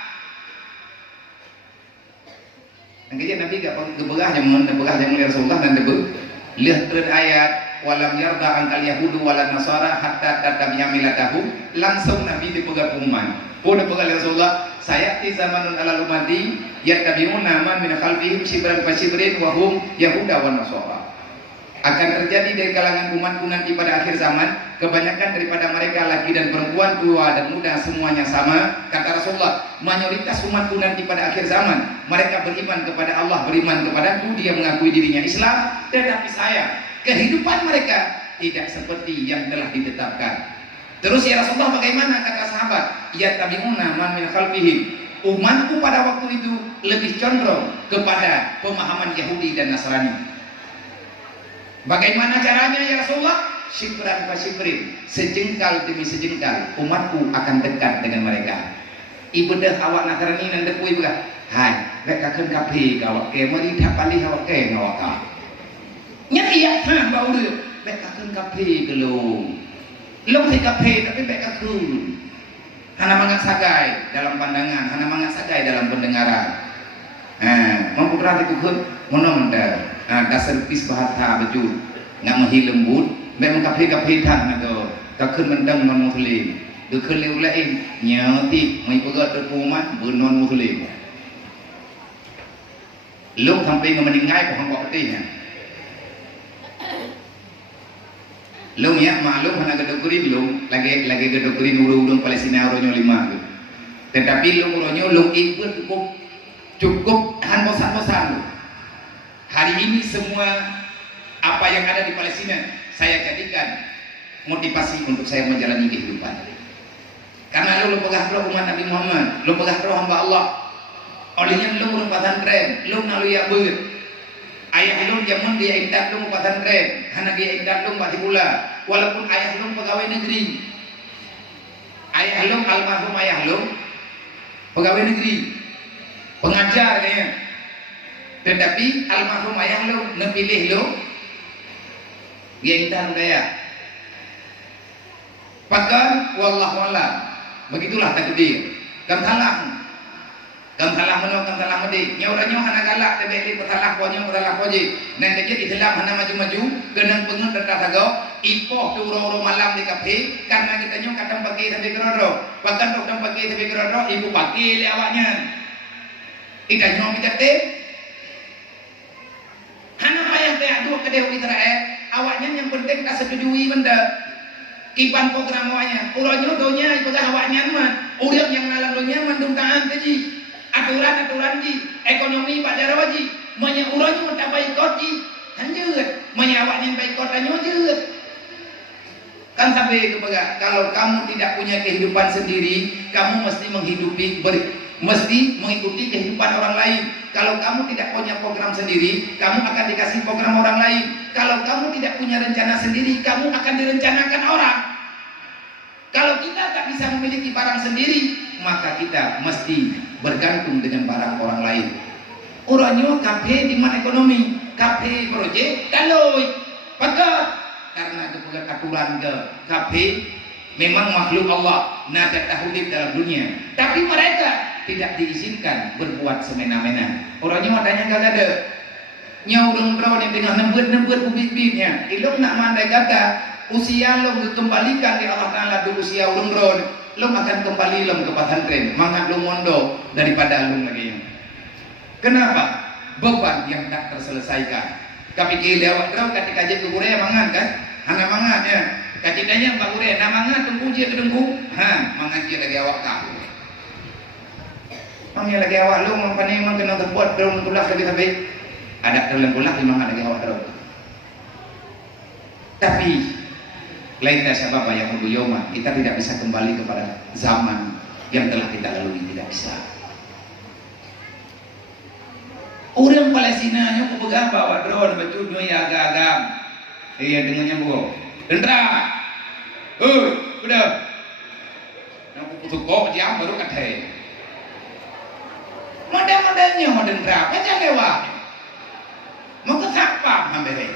angkanya Nabi gak keberah yang Rasulullah dan debeuh lihat ayat walam yarda angkal yahudu wala nasara hatta tattabi'a millatahum langsung Nabi dipegang umat udah pegang Rasulullah saya di zamanun ala umati yattabi'una man min khalfihim shibran fa shibrin wa hum yahuda wa nasara akan terjadi dari kalangan umatku nanti pada akhir zaman kebanyakan daripada mereka laki dan perempuan tua dan muda semuanya sama kata Rasulullah mayoritas umatku nanti pada akhir zaman mereka beriman kepada Allah beriman kepadaku dia mengakui dirinya Islam tetapi saya kehidupan mereka tidak seperti yang telah ditetapkan. Terus ya Rasulullah bagaimana kata sahabat? Ya tabi'una man min khalfihim. Umatku pada waktu itu lebih condong kepada pemahaman Yahudi dan Nasrani. Bagaimana caranya ya Rasulullah? Shibran fa shibrin, sejengkal demi sejengkal umatku akan dekat dengan mereka. Ibadah awak Nasrani nan depu ibu hai, bek kakeun kafe awak ke mari dapali awak ke awak ka. Nya iya ha bau dia bek kakeun kafe gelung si kafe tapi bek kakeun hana mangat sagai dalam pandangan hana mangat sagai dalam pendengaran mampu berarti kukeun monom da dasar pis bahasa baju ngak mahi lembut bek kafe tan nago kakeun mendang non muslim deukeun liu lain nyeuti mai pegat terpumat non muslim lu sampai ngemeningai pohon waktunya lu ya maklum hana gedokurin lu lagi gedokurin urung Palestina uronyo 5 tetapi lu uronyo lu ikut cukup han bosan-bosan lu hari ini semua apa yang ada di Palestina saya jadikan motivasi untuk saya menjalani kehidupan karena lu pegah roh umat Nabi Muhammad lu pegah roh hamba Allah olehnya lu merupakan tren lu nalu ya beut ayah lu zaman dia indak lu pesantren, hana dia indak lu pati pula. Walaupun ayah lu pegawai negeri, ayah lu almarhum ayah lu pegawai negeri, pengajar kayaknya. Tetapi almarhum ayah lu nepilih lu, dia indak daya. Pakan wallahu a'lam. Begitulah takdir. Kam salah menok kam salah medi nyauranya hana galak tebe li petalah ponyo petalah poji nen deket Islam hana maju-maju genang pengen tertatago ipoh turo malam di kafe karena kita nyo kadang pakai sampai keroro bahkan kadang pakai sampai keroro ibu pakai le awaknya ikan nyo kita teh hana payah teh adu kedeu Israel awaknya yang penting tak setujui benda kipan program awaknya uronyo donya itu dah awaknya mah urang yang nalang donya mandungkaan teji aturan ji ekonomi Pak Jarwo ji manya urang mau tak baikot ji hanjeut manya awaknya baikot anyo jeut kan sampai kebaga kalau kamu tidak punya kehidupan sendiri kamu mesti mengikuti kehidupan orang lain kalau kamu tidak punya program sendiri kamu akan dikasih program orang lain kalau kamu tidak punya rencana sendiri kamu akan direncanakan orang kalau kita tak bisa memiliki barang sendiri maka kita mesti bergantung dengan barang orang lain. Orangnya kafe di mana ekonomi, kafe proyek, daloi, pakai karena kebulan aturan ke kafe memang makhluk Allah, nada tahudib dalam dunia. Tapi mereka tidak diizinkan berbuat semena-mena. Orangnya adanya gak ada. Nyaurung bro yang tengah nembut bibitnya. Ilung nak mandai kata usia lo dikembalikan di Allah Taala dulu usia urung bro. Lu akan kembali lem ke pesantren, mangat lu mondok daripada lu lagi. Kenapa? Beban yang tak terselesaikan. Kapikir lewat kau ketika je Korea mangan kan? Hana mangan ya. Kacidanya Pak Korea, na mangan tunggu je kedengku. Mangan je lagi awak kau. Mangnya lagi awak lu mampane mang kena terbuat daun kulak lagi sampai ada dalam kulak di mangan lagi awak terus. Tapi lainnya siapa yang berbuyoma kita tidak bisa kembali kepada zaman yang telah kita lalui tidak bisa. Orang Palestina yang pegang bawa drone bercudo ya agak-agak Iya dengannya bu. Dendra. Udah. Aku butuh kok jam baru kadai. Model-modelnya mau dendra, aja lewat. Mau ke siapa hampir ini?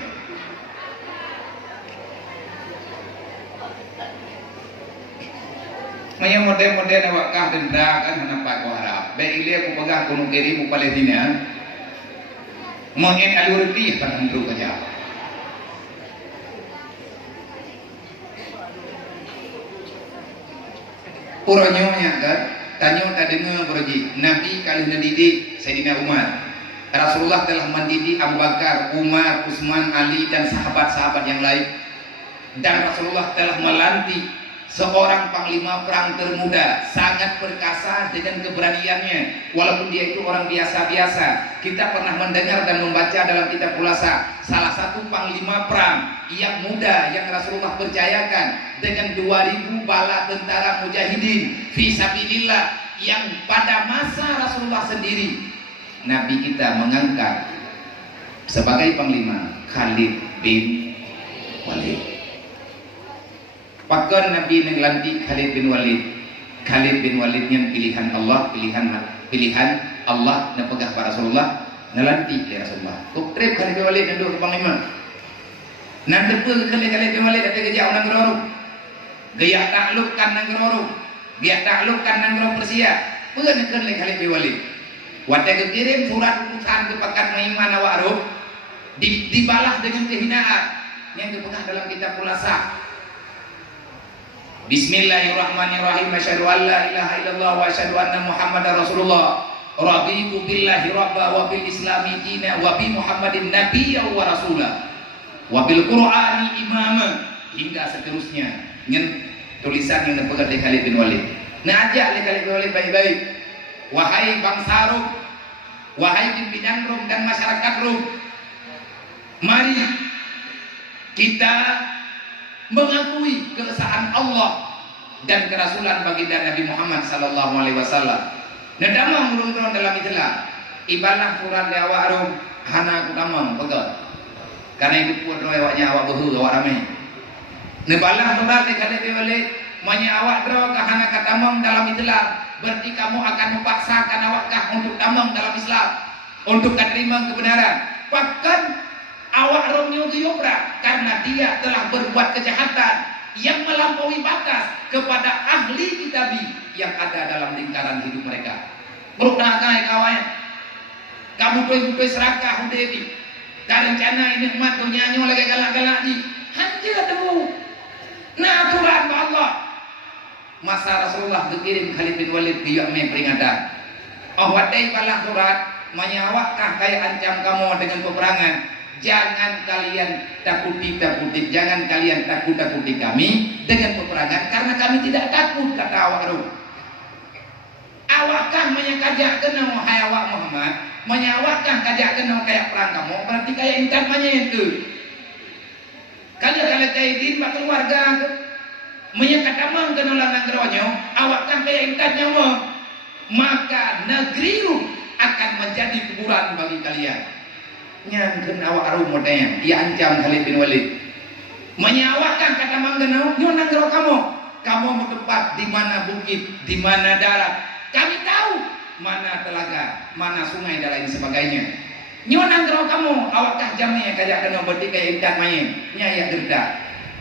Maya model-model awak kah dendra kan nampak kau harap. Baik dia aku pegang gunung kiri mu Palestina. Mungkin alur lebih kan hendru kerja. Uronyonya kan, tanya tak dengar berji. Nabi kali mendidik Sayyidina Umar. Rasulullah telah mendidik Abu Bakar, Umar, Utsman, Ali dan sahabat-sahabat yang lain. Dan Rasulullah telah melantik seorang panglima perang termuda, sangat perkasa dengan keberaniannya. Walaupun dia itu orang biasa-biasa. Kita pernah mendengar dan membaca dalam kitab Khulasa, salah satu panglima perang yang muda yang Rasulullah percayakan dengan 2000 bala tentara mujahidin fi sabilillah, yang pada masa Rasulullah sendiri Nabi kita mengangkat sebagai panglima Khalid bin Walid. Pakar Nabi ngelantik Khalid bin Walid. Khalid bin Walid yang pilihan Allah, pilihan Allah nepegah para Rasulullah, ngelantik ya Rasulullah. Kok trip Khalid bin Walid yang duduk panglima. Nanti pun Khalid bin Walid ada kerja orang Gerorong. Gaya taklukkan nang Gerorong. Gaya taklukkan nang Gerorong Persia. Pun Khalid bin Walid. Waktu kirim surat utusan ke pekan Maiman Awaruh, dibalas dengan kehinaan yang dipegah dalam kitab Khulasa. Bismillahirrahmanirrahim. Asyhadu an la ilaha illallah wa asyhadu anna Muhammadar Rasulullah. Raditu billahi rabba wa bil islami dina wa bi Muhammadin nabiyya wa rasulah wa bil Qur'ani imama, hingga seterusnya. Nyen tulisan yang dipegang oleh Khalid bin Walid. Nah ajak oleh Khalid bin Walid baik-baik. Wahai bangsa Rum, wahai pimpinan Rum dan masyarakat Rum, mari kita mengakui keesaan Allah dan kerasulan baginda Nabi Muhammad sallallahu alaihi wasallam. Nedama murung-murung dalam itulah ibadah Quran di awak Rum hana kutamang pegat. Karena itu pun awaknya awak behu awak ramai. Nebalah surat Khalid bin Walid manya awak draw kahana katamang dalam itulah. Berarti kamu akan memaksakan awakkah untuk tamang dalam Islam, untuk menerima kebenaran. Bahkan awak Romeo Giobra karena dia telah berbuat kejahatan yang melampaui batas kepada ahli kitabi yang ada dalam lingkaran hidup mereka. Beruknakai kawan, kamu tuai serakah udevi. Dan rencana ini umat dunia nyo lagi galak-galak di hancur dulu. Nah aturan Allah. Masa Rasulullah dikirim Khalid bin Walid dia peringatan. Oh wadai palah surat menyawakkah kayak ancam kamu dengan peperangan. Jangan kalian takuti, jangan kalian takuti kami dengan peperangan karena kami tidak takut, kata awak Rum. Awakkah menyakajak kena wahai awak Muhammad, menyawakkah kajak kena kayak perang kamu berarti kayak intan itu. Kalau taidin bak keluarga menyakatamang kenalan negeronyo, awakkah kayak intannya maka negeri Rum akan menjadi kuburan bagi kalian. Nyangken awak Rum modern, ia ancam Khalid bin Walid. Menyawakan kata manggenau, nyo nanggero kamu mau tempat di mana bukit, di mana darat. Kami tahu mana telaga, mana sungai dan lain sebagainya. Nyo nanggero kamu, awakkah jamnya kajak kena berarti kayak intan main, nyaya gerda.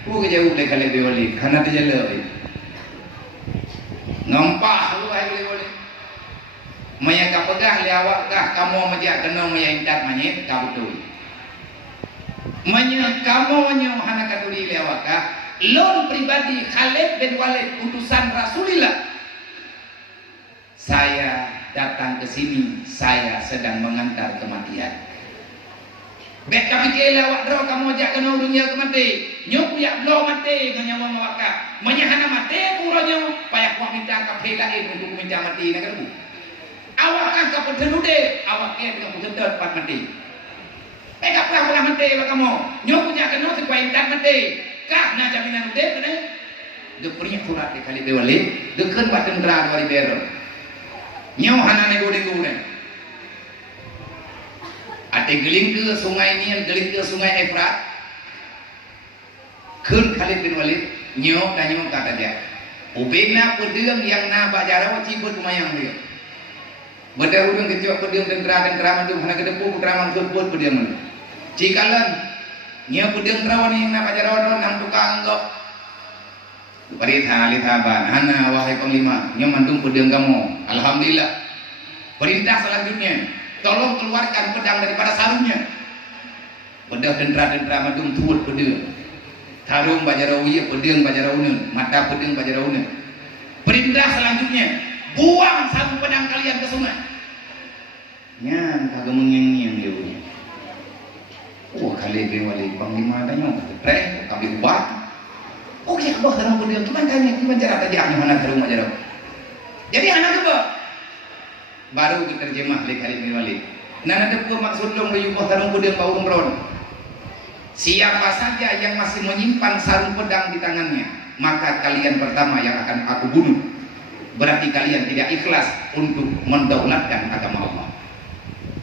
Jauh dari Khalid bin Walid, karena dia jauh. Nampak lu Khalid bin Walid. Maya kapegah liawakkah kamu majak kena maya indat manyet kabutu. Manya kamu manya hana katuli liawakkah lon pribadi Khalid bin Walid utusan Rasulullah. Saya datang ke sini, saya sedang mengantar kematian. Bek kami kela awak draw kamu ajak kena dunia ke mati. Nyok yak blow mati nganya mawaka. Menyahana mati puronyo payah kuat minta ka pelain untuk minta mati negara. Awak kan ka pedenude, awak ke ka pededot pat mati. Pekap lah mati ba kamu. Nyok punya kena supaya intan mati. Kah na jaminan ude kena. De punya surat di Khalid bin Walid, deken bat tentara wali bero. Nyaw hana nego-nego ne. Ate geling ke sungai Nil, geling ke sungai Efrat. Kun Khalid bin Walid nyo danyo kata dia. Ubena pedang yang na bajara wa cibut kumayang dia. Beda udang kecil pedang tentera mandu hana kedepu putra mandu pedang. Cikalan nyo pedang terawan yang na bajara wa nang tukang kok. Perintah ban hana wahai panglima nyo mandung pedang kamu. Alhamdulillah. Perintah selanjutnya, tolong keluarkan pedang daripada sarungnya. Pedang tentera mandung tuut pedang. Tarung bajarawiya pedang bajarauna, mata pedang bajarauna. Perintah selanjutnya, buang satu pedang kalian ke sungai. Nyan kagak mengyang-nyang dia punya. Oh kali bewali panglima tanya, kami buat. Oke, abah tarung pedang, gimana cara tadi anu mana tarung bajarau. Jadi anak apa? Baru kita terjemah oleh Khalid bin Walid. Nana depu maksud dong bayubah tarung pedang bau umron. Siapa saja yang masih menyimpan sarung pedang di tangannya, maka kalian pertama yang akan aku bunuh. Berarti kalian tidak ikhlas untuk mendaulatkan agama Allah.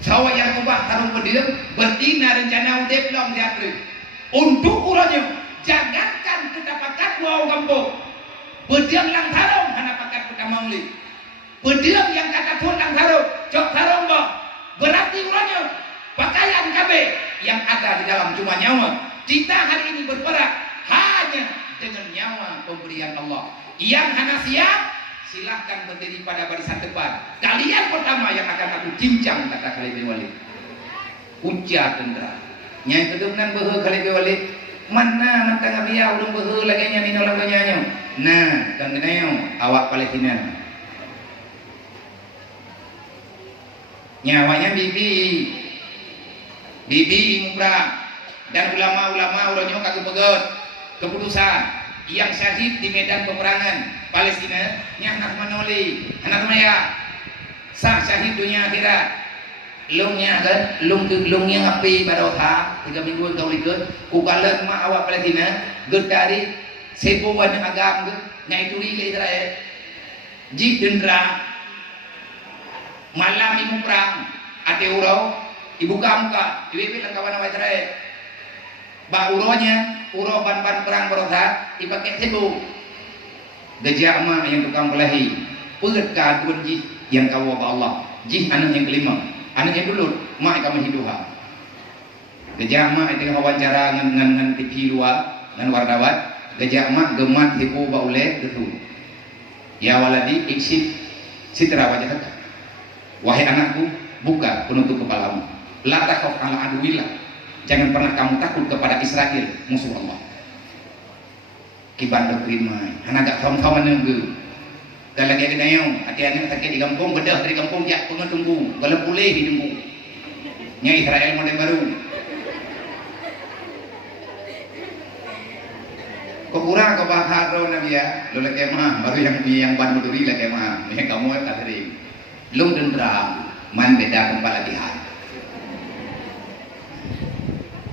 Sawa yang ubah sarung pedang, betina rencana udah belum diatur. Untuk uranya, jangankan kita pakat wow kampung. Pedang lang sarung, hana pakat kita mauli. Pedang yang kata pun lang sarung, cok sarung boh. Berarti uranya, pakaian KB yang ada di dalam cuma nyawa. Kita hari ini berperang hanya dengan nyawa pemberian Allah. Yang hana siap, silahkan berdiri pada barisan depan. Kalian pertama yang akan aku cincang, kata Khalid bin Walid. Ujar tentera. Nyai kedunan behe Khalid bin Walid. Mana mentang abia ulung behe lagi nyanyi nolang nyanyi. Nah, kan keneo awak Palestina. Nyawanya bibi mumrah dan ulama-ulama ulama kagak pegot keputusan yang syahid di medan peperangan Palestina nya anak manoli anak maya sah syahid dunia akhirat lungnya kan lungnya ngapi barokah 3 minggu kau ikut ku kalet ma awak Palestina gedari sebuan agam nya itu rile Israel ji dendra malam ibu perang ate urau ibu kamuka, ibu lang kawan awal cerai. Ba uronya, uro ban perang berosa, dipakai sebu. Gajah emak yang tukang belahi, pegat kaduan jih yang kau apa Allah. Jih anak yang kelima, anak yang dulu, mak kamu hiduha. Gajah emak itu wawancara ngan TV luar, ngan wartawan. Gajah emak gemat sebu baule gitu. Ya waladi iksib sitra wajah. Wahai anakku, buka penutup kepalamu. La takhaf ala aduwillah. Jangan pernah kamu takut kepada Israel, musuh Allah. Kiban terima. Anak gak kawan-kawan nunggu. Kalau lagi ada yang hati-hati sakit di kampung, bedah dari kampung ya tunggu. Kalau boleh ditunggu. Nya Israel model baru. Kau kurang kau baharo nabi ya. Lo lagi mah baru yang ban muduri lagi mah. Yang kamu tak sering. Belum dendam, man beda tempat latihan.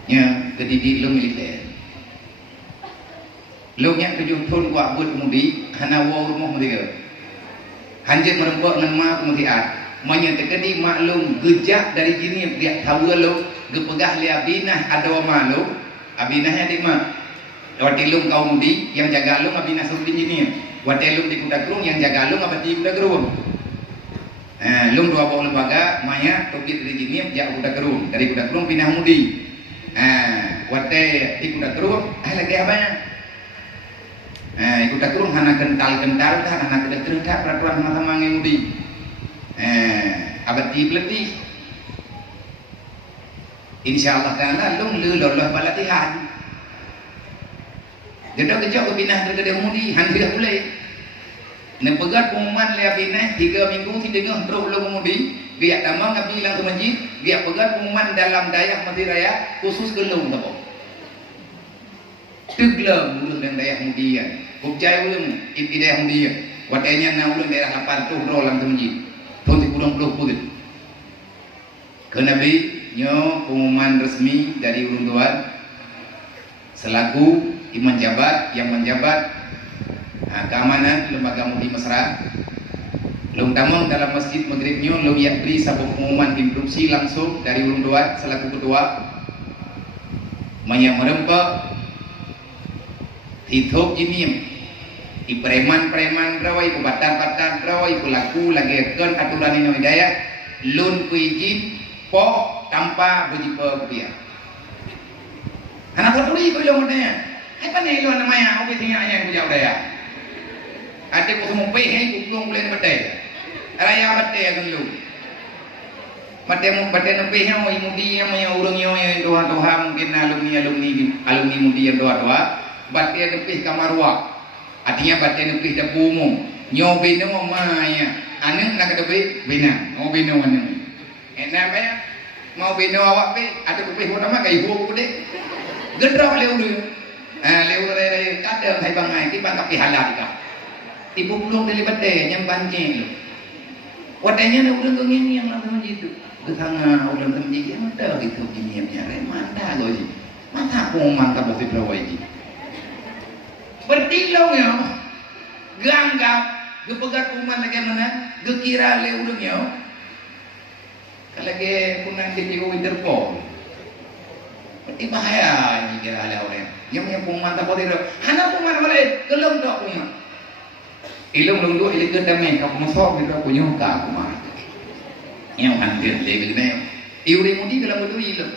Ya, kedidik lu militer. Lu yang 7 tahun gua buat kemudi, hana wa rumah mereka. Hanjat merembok dengan mak kemudian. Manya terkedi maklum gejak dari gini dia tahu lu, gepegah li abinah ada wa malu. Abinahnya di mak. Watilung kau mudi yang jaga lu abinah suruh di gini. Watilung di kuda kerung yang jaga lu abadi kuda kerung. Lung 2 bawah lembaga, maya topik dari gini dia kuda kerung. Dari kuda kerung pindah mudi. Wate di kuda kerung, lagi apa ya? Kuda kerung hana kental-kental dah, hana kedekter dah peraturan sama-sama ngudi. Abad di peleti. Insyaallah taala lung loloh balatihan. Gedok kejok pindah dari ngudi, handir boleh. Nepegat pengumuman lea pindah 3 minggu si dengar terus lu ngudi. Biar tamang ngapi bilang ke masjid, biar pegat pengumuman dalam dayak Masjid Raya khusus gelung apa? Teglem ulun dan dayak mudian. Bukjai ulun inti dayak mudian. Wadainya na ulun daerah 80 rolang ke masjid. Tahun 30 putih. Ke Nabi nyo pengumuman resmi dari ulun tuan selaku imam jabat yang menjabat keamanan lembaga Mudi Mesra. Lung tamang dalam masjid maghribnya lung yakri sabuk pengumuman instruksi langsung dari ulun doat selaku ketua. Manya merempak hidup jinim i preman-preman rawa iku batan-batan rawa iku laku lagi kan aturan ini hidayah lun kuijib po tanpa bejipa rupiah anak peduli ko ilong daya ay panay ilong namanya oke tinggal yang bujau daya ate ko sumupay hay kukulong kulen batay raya batay agang lu batay mo batay no pe mo imudi mo yung urang yo doha mungkin alumni mudi yang doa batay no pe kamarwa artinya batay no pe da bumo nyobe no maya aneng nakadabe bina ngobe no aneng enak ba mau bina awak pe ada ko pe ho nama kai ho ko de gedrak leu dari kadang hai bangai ti bang kapi halal ka ibu belum dari bate nyam banjing wadanya na ulang ngeng yang langsung gitu getanga ulang temji yang ada gitu gini nyare manda loji mata ko mangka basi prawaji bertilong yo ganggap gepegat kuman lagi mana gekira le ulang yo kalage kunang kiti ko interpol Pati bahaya ini kira ala orang. Yang punya kuman tak boleh. Hana kuman boleh, kelong tak kuman. Ilong lunggu ilik kedamai kau masuk kita punya kau kuman. Yang hancur lagi ni. Iuri mudi dalam betul ilong.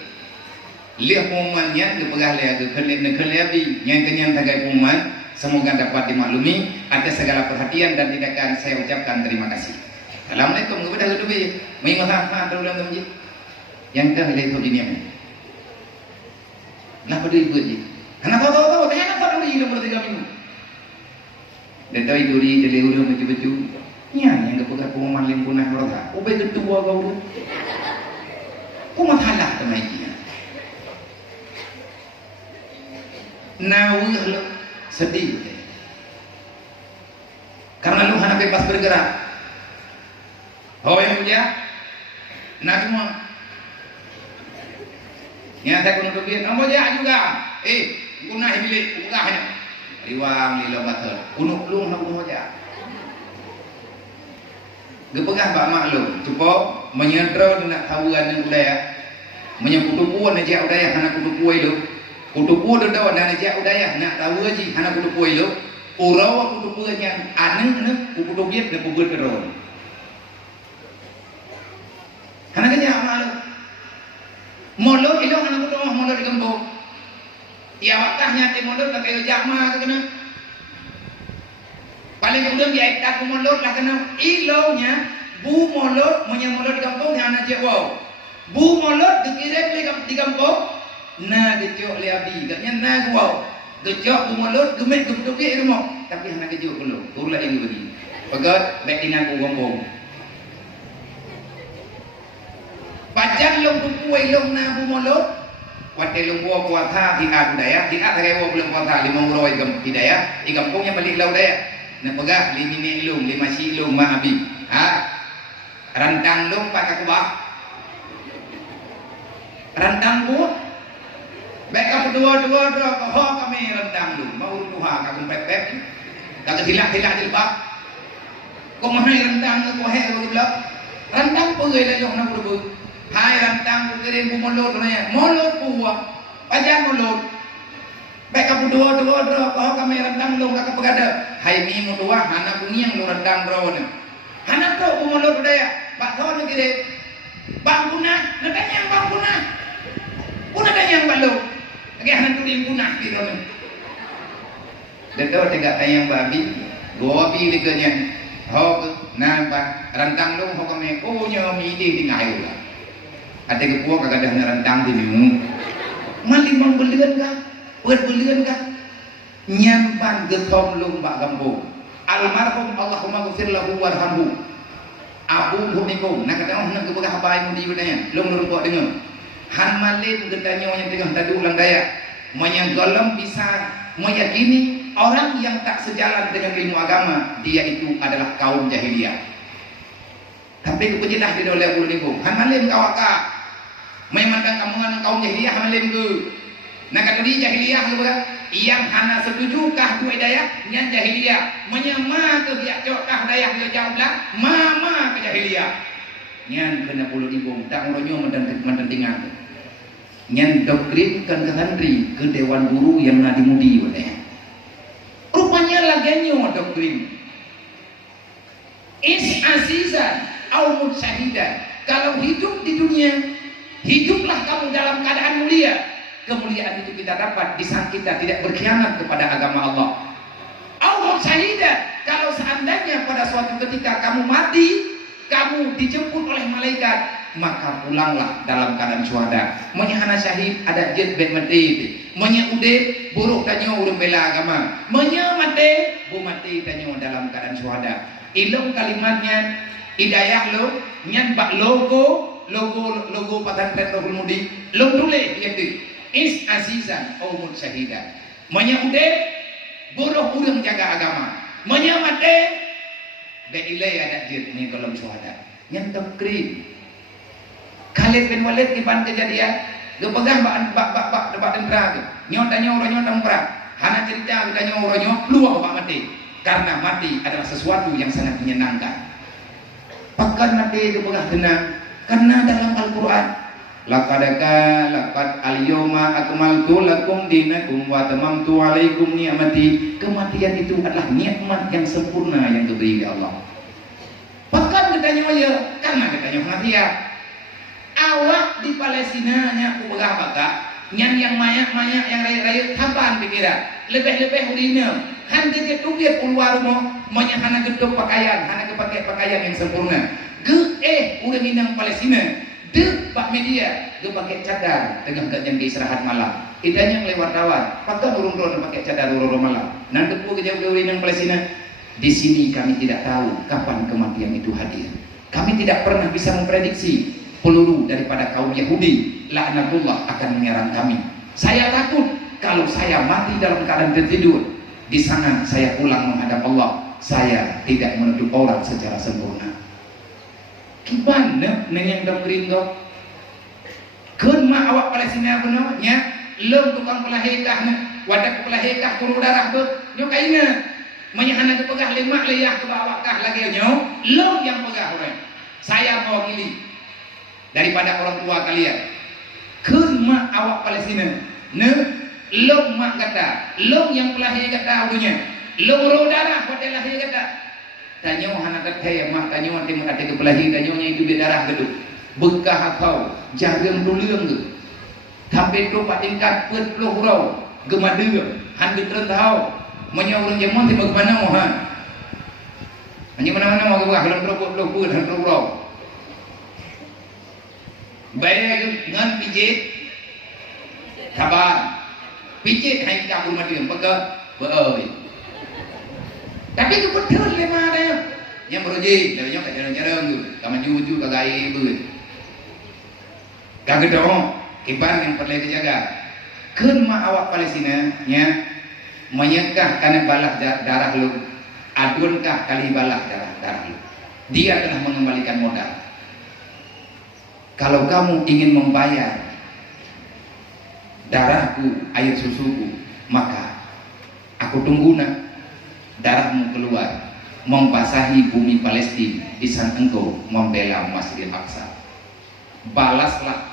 Lihat kumannya dipegah lihat nekelebi yang kenyang tagai kuman. Semoga dapat dimaklumi atas segala perhatian dan tindakan saya ucapkan terima kasih. Assalamualaikum kepada kedua. Mengingat apa terulang masjid. Yang dah lihat dunia. Kenapa dia ikut je? Anak tahu, tanya apa dulu hilang ber 3 minggu. Dan tahu itu dia jadi udah betul-betul. Yang kepegat pengumuman lingkungan mereka. Ubai ketua kau tu. Kau matalah temai dia. Nawih lo sedih. Karena lu hanya bebas bergerak. Oh yang punya, nak semua. Yang saya kuno duit, kamu dia juga. Guna bilik, buka hanya. Riwang lilo batal. Kuno lung nak kuno aja. Gepegah bak maklum. Cuba menyedra nak tahuan yang budaya. Menyeputupuan aja udaya anak kutupu itu. Kutupu dah tahu dan aja udaya nak tahu aja anak kutupu itu. Urau kutupu yang aneh kutupu dia dah buat keron. Karena kerja maklum. Molot ilong anak kudu molot di kampung. Ya waktahnya ti molot tak kaya jama kena. Paling kemudian dia ikat molot lah kena ilongnya bu molot molot di kampung yang anak jawab. Bu molot dikirim di kampung. Na gejok le abi, katnya na gua. Gejok bu molot gemet gebetuk dia rumah. Tapi anak gejok belum. Turlah ini bagi. Pegat baik dengan ku kampung. Pajan long tupuai long na bumolot wate long buah kuatha di budaya di tagai buah belum kuatha 5 uroi hidayah di kampungnya balik lau daya na pegah 5 ilung 5 silung ma abi rantang long pakai kubah rantang buah baik dua ho kami rantang long mau tuha kagum pep kagak hilak di lebak kau mahai rantang kau hai belak rantang pegai lah yang nak berebut. Hai rantang ku kirim ku molot nanya. Molot buah. Pajan molot. Baik kapu dua kau kami rantang dong kakak pegada. Hai mi mu dua hana bunyiang lu rantang rawan. Hana pro ku molot daya. Pak tahu nu kirim. Bang punah, natanya yang bang punah. Punah tanya yang balu. Lagi hana tu dim punah di dalam. Dedo tegak tayang babi. Dua bi liganya. Ho nampak rantang dong ho kami punya mi di ngayu lah. Ada kepuak kagak ada rantang di minum. Malimang belian kah? Buat belian kah? Nyampan getom lumbak kampung. Almarhum Allahumma ghfir lahu warhamhu. Abu Hunikum. Nak kata nak kepegang apa yang di budaya. Long lupa dengar. Han malim getanya yang tengah tadi ulang daya. Menyenggolong bisa meyakini orang yang tak sejalan dengan ilmu agama dia itu adalah kaum jahiliyah. Tapi kepejilah di oleh Abu Hunikum. Han malim kawaka. Memandang kamungan kaum jahiliyah malim ke. Nak kata dia jahiliyah ke yang hana setujukah dua daya yang jahiliyah menyama ke biak cokah daya ke jauhlah mama ke jahiliyah yang kena puluh dibung tak uronyo mendentingan yang doktrin kan ke santri ke dewan guru yang nadi mudi ganyo doktrin. Is azizan au mutsyahidan. Kalau hidup di dunia, hiduplah kamu dalam keadaan mulia. Kemuliaan itu kita dapat di saat kita tidak berkhianat kepada agama Allah. Au mutsyahidan. Kalau seandainya pada suatu ketika kamu mati, kamu dijemput oleh malaikat, maka pulanglah dalam keadaan syuhada. Monya hana syahid ada jet bet mati. Monya udip buruk tanyo urang bela agama. Monya mati bu mati tanyo dalam keadaan syuhada. Ilmu kalimatnya hidayah lo nyan bak logo pesantren Rohul Mudi lo tulis ieu is azizan au mutsyahidan. Monya udip buruk urang jaga agama. Monya mati be ilai ada jet ni kalau syuhada. Nyan takrim Khalid bin Walid tiban kejadian gepegah bak tentera ke nyo perang hana cerita kita nyo luar bak mati karena mati adalah sesuatu yang sangat menyenangkan. Pakan mati gepegah tenang karena dalam Al-Quran laqad al-yawma akmaltu lakum dinakum wa tamamtu alaikum ni'mati. Kematian itu adalah nikmat yang sempurna yang diberi oleh Allah. Pakan kita nyo ya karena kita nyo kematian. Awak di Palestina nya ubah maka nyan yang mayak yang raya kapan pikiran lebih urina han dia tubiat keluar rumah monya hana gedok pakaian hana kepakai pakaian yang sempurna urang inang Palestina de pak media de pakai cadar tengah jam istirahat malam idanya lewat wartawan pakai urung-urung pakai cadar urung malam nan depu ke jauh inang Palestina. Di sini kami tidak tahu kapan kematian itu hadir. Kami tidak pernah bisa memprediksi peluru daripada kaum Yahudi laknatullah akan menyerang kami. Saya takut kalau saya mati dalam keadaan tertidur di sana saya pulang menghadap Allah, saya tidak menutup aurat secara sempurna. Gimana neng dengerin dok? Kun ma awak Palestina benar nya lem tukang pelahikah wadah pelahikah turu darah tu nyo kaina menyahana ke pegah lima leyah ke bawakah lagi nyo lem yang pegah orang. Saya mewakili daripada orang tua kalian. Kun mak awak Palestina long mak kata long yang pelahir kata udunya long rodara pada lahir kata tanyo hana kata mak tanyo nanti mak kata pelahir tanyo nya itu darah geduk bekah kau jarum dulung ge sampai tu patingkat pet puluh hurau gemadeu han getrentau monya urang jamon ti bagaimana mohan hanya mana-mana mau gua belum puluh han hurau bayar ngan pijit sabar pijit hai kabur madiam pega beoi tapi itu betul lema ada yang beruji dari yang cara-cara tu kama juju kagai beut kagak dong kiban yang perlu dijaga keun ma awak Palestina nya menyekah kana balah darah lu adunkah kali balah darah lu dia telah mengembalikan modal. Kalau kamu ingin membayar darahku, air susuku, maka aku tunggu nak darahmu keluar membasahi bumi Palestina di saat engkau membela Masjidil Aqsa. Balaslah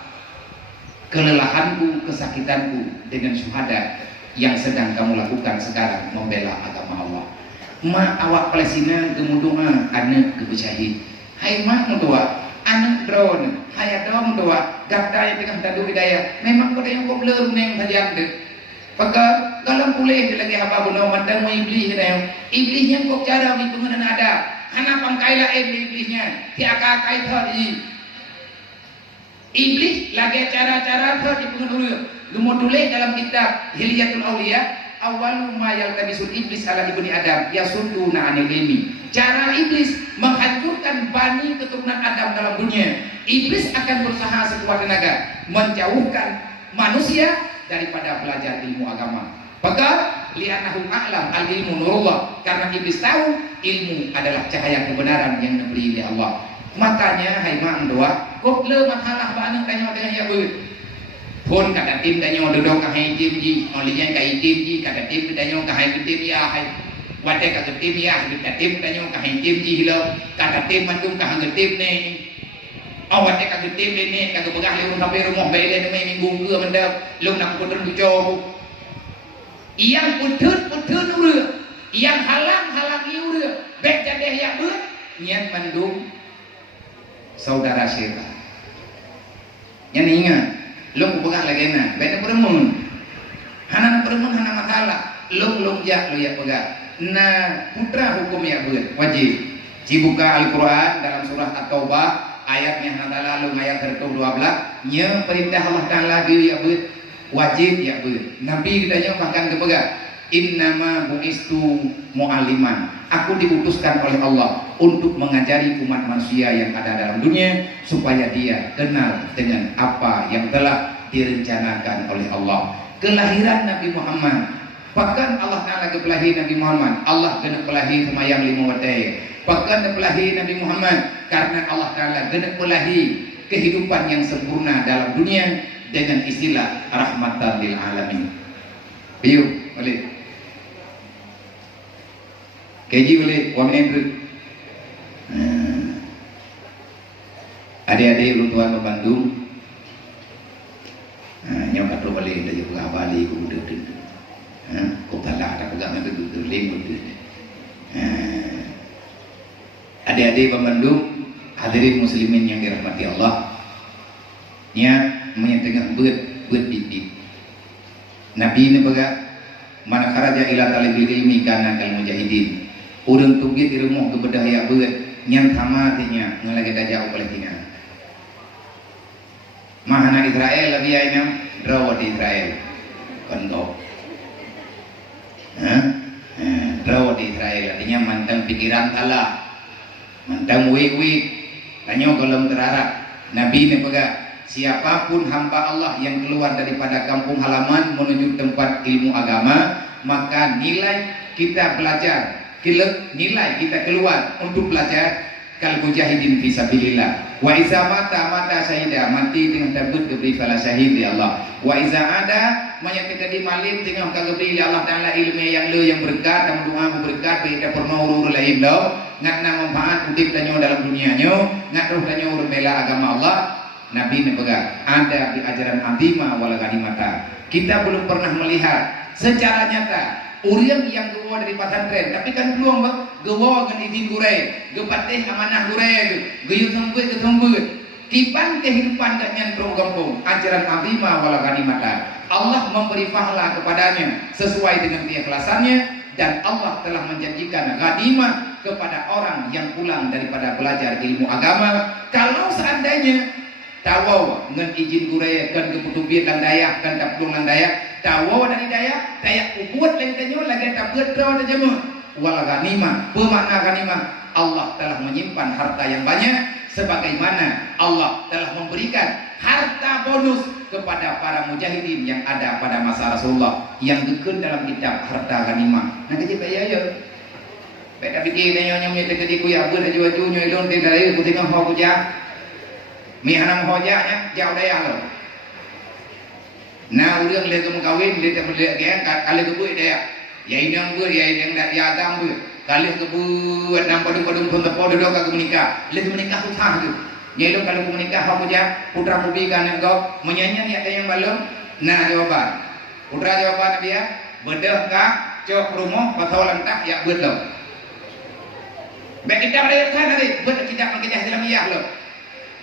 kelelahanku, kesakitanku dengan syuhada yang sedang kamu lakukan sekarang membela agama Allah. Ma awak Palestina gemudungan anak kebesyahid. Hai mak mutua anak drone hayat dong doa gapta yang tengah tadu hidayah memang pada yang kau belum neng hajat dek maka dalam pulih lagi apa pun orang mandang mau iblis iblis yang kau cara di pengenan ada hana pangkaila iblisnya tiaka kai tadi iblis lagi cara-cara tadi pengenan gemudulih dalam kitab Hilyatul Auliya awal ma yaltabisul iblis ala ibni Adam yasudduna anil ilmi. Cara iblis menghancurkan bani keturunan Adam dalam dunia. Iblis akan berusaha sekuat tenaga menjauhkan manusia daripada belajar ilmu agama. Maka li'annahum a'lam al-ilmu nurullah, karena iblis tahu ilmu adalah cahaya kebenaran yang diberi oleh Allah. Makanya hai mak doa, kok le masalah banyak tanya dengan ya beut. Pun kata tim tanya dodok ka hai tim ji, olinya ka tim ji, kata tim tanya ka hai tim ya hai. Wate ka tim ya, kata tim tanya ka hai tim ji lo, kata tim mandung ka hang tim ne. Awat ka tim ne ka begah le sampai rumah bae le minggu ke mendap, lu nak putun bujo. Yang putun urang yang halang ieu bek jadeh ya beut nyen mendung saudara syaitan. Nyen ingat, lu pegang lagi na, beda peremun. Hana masalah, lu jak lu ya pegang. Nah, putra hukum ya beut wajib. Dibuka Al-Qur'an dalam surah At-Taubah ayatnya adalah lu ayat 12 nya perintah Allah Taala ya beut wajib ya beut. Nabi kita makan kepegang. Innama buistu mu'aliman. Aku diutuskan oleh Allah untuk mengajari umat manusia yang ada dalam dunia supaya dia kenal dengan apa yang telah direncanakan oleh Allah. Kelahiran Nabi Muhammad, bahkan Allah Ta'ala kepelahi Nabi Muhammad, Allah kena pelahi semayang 5 waktu. Bahkan kepelahi Nabi Muhammad karena Allah Ta'ala kena pelahi kehidupan yang sempurna dalam dunia dengan istilah rahmatan lil alamin. Ayo, boleh. Keji boleh, wang Andrew. Adik-adik orang tua ke Bandung, nyokap lo balik dari pegang balik, aku udah tu. Kau talak tak pegang itu lembut tu. Adik-adik ke Bandung, hadirin muslimin yang dirahmati Allah, nya menyatakan buat didik. Nabi ini pegang mana kharaja ila talibil ilmi kana kal mujahidin. Urang tugit di rumah kebedah ya beut nyang sama tinya ngalagi dah jauh Palestina. Mahana Israel lagi aina drawat Israel. Kondo. Drawat Israel artinya mantang pikiran Allah. Mantang wik-wik. Tanya kalau terarap. Nabi ini pegang siapapun hamba Allah yang keluar daripada kampung halaman menuju tempat ilmu agama, maka nilai kita belajar, nilai kita keluar untuk belajar kal mujahidin fi sabilillah. Wa iza mata syahida, mati dengan tabut keberi fala syahid ya Allah. Wa iza ada menyatakan di malim tengah keberi Allah Taala ilmu yang le yang berkat dan doa berkat kita pernah urur lain dah ngatna manfaat untuk tanyo dalam dunianya, ngatuh tanyo bela agama Allah. Nabi pegang ada di ajaran antima wala ganimata. Kita belum pernah melihat secara nyata urang yang gewa dari pesantren, tapi kan peluang bang gewa dengan izin gurai, gepatih amanah gurai, geyut sembut. Kipan kehidupan dan nyantrong gampung ajaran antima wala ganimata. Allah memberi pahala kepadanya sesuai dengan keikhlasannya dan Allah telah menjanjikan ganimah kepada orang yang pulang daripada belajar ilmu agama. Kalau seandainya tawaw ngan izin guraya kan keputubian dan dayak kan taplung dan dayak tawaw dari dayak ubuat lain tanyo lagi tak berdraw dan jemu wala ganimah. Bermakna ganimah Allah telah menyimpan harta yang banyak sebagaimana Allah telah memberikan harta bonus kepada para mujahidin yang ada pada masa Rasulullah yang dikut dalam kitab harta ganimah. Nah kita ya beda pikir nyonya nyete ketiku ya beraju nyelon tin dari kutingan ho puja mi hanam hojanya jauh daya lo. Nah urang le kamu kawin le tak boleh geng kali kebuat daya. Ya indang ber ya indang dak ya agam ber. Kali kebuat nam padung-padung pun tepo duduk ka menikah. Le menikah susah tu. Nyelon kalau menikah ho puja putra putri kan engkau menyanyi ya yang balong. Nah jawaban. Putra jawaban dia bedah ka cok rumah pasal lantak ya bedah. Baik kita ada kan hari buat kita dalam iya lo.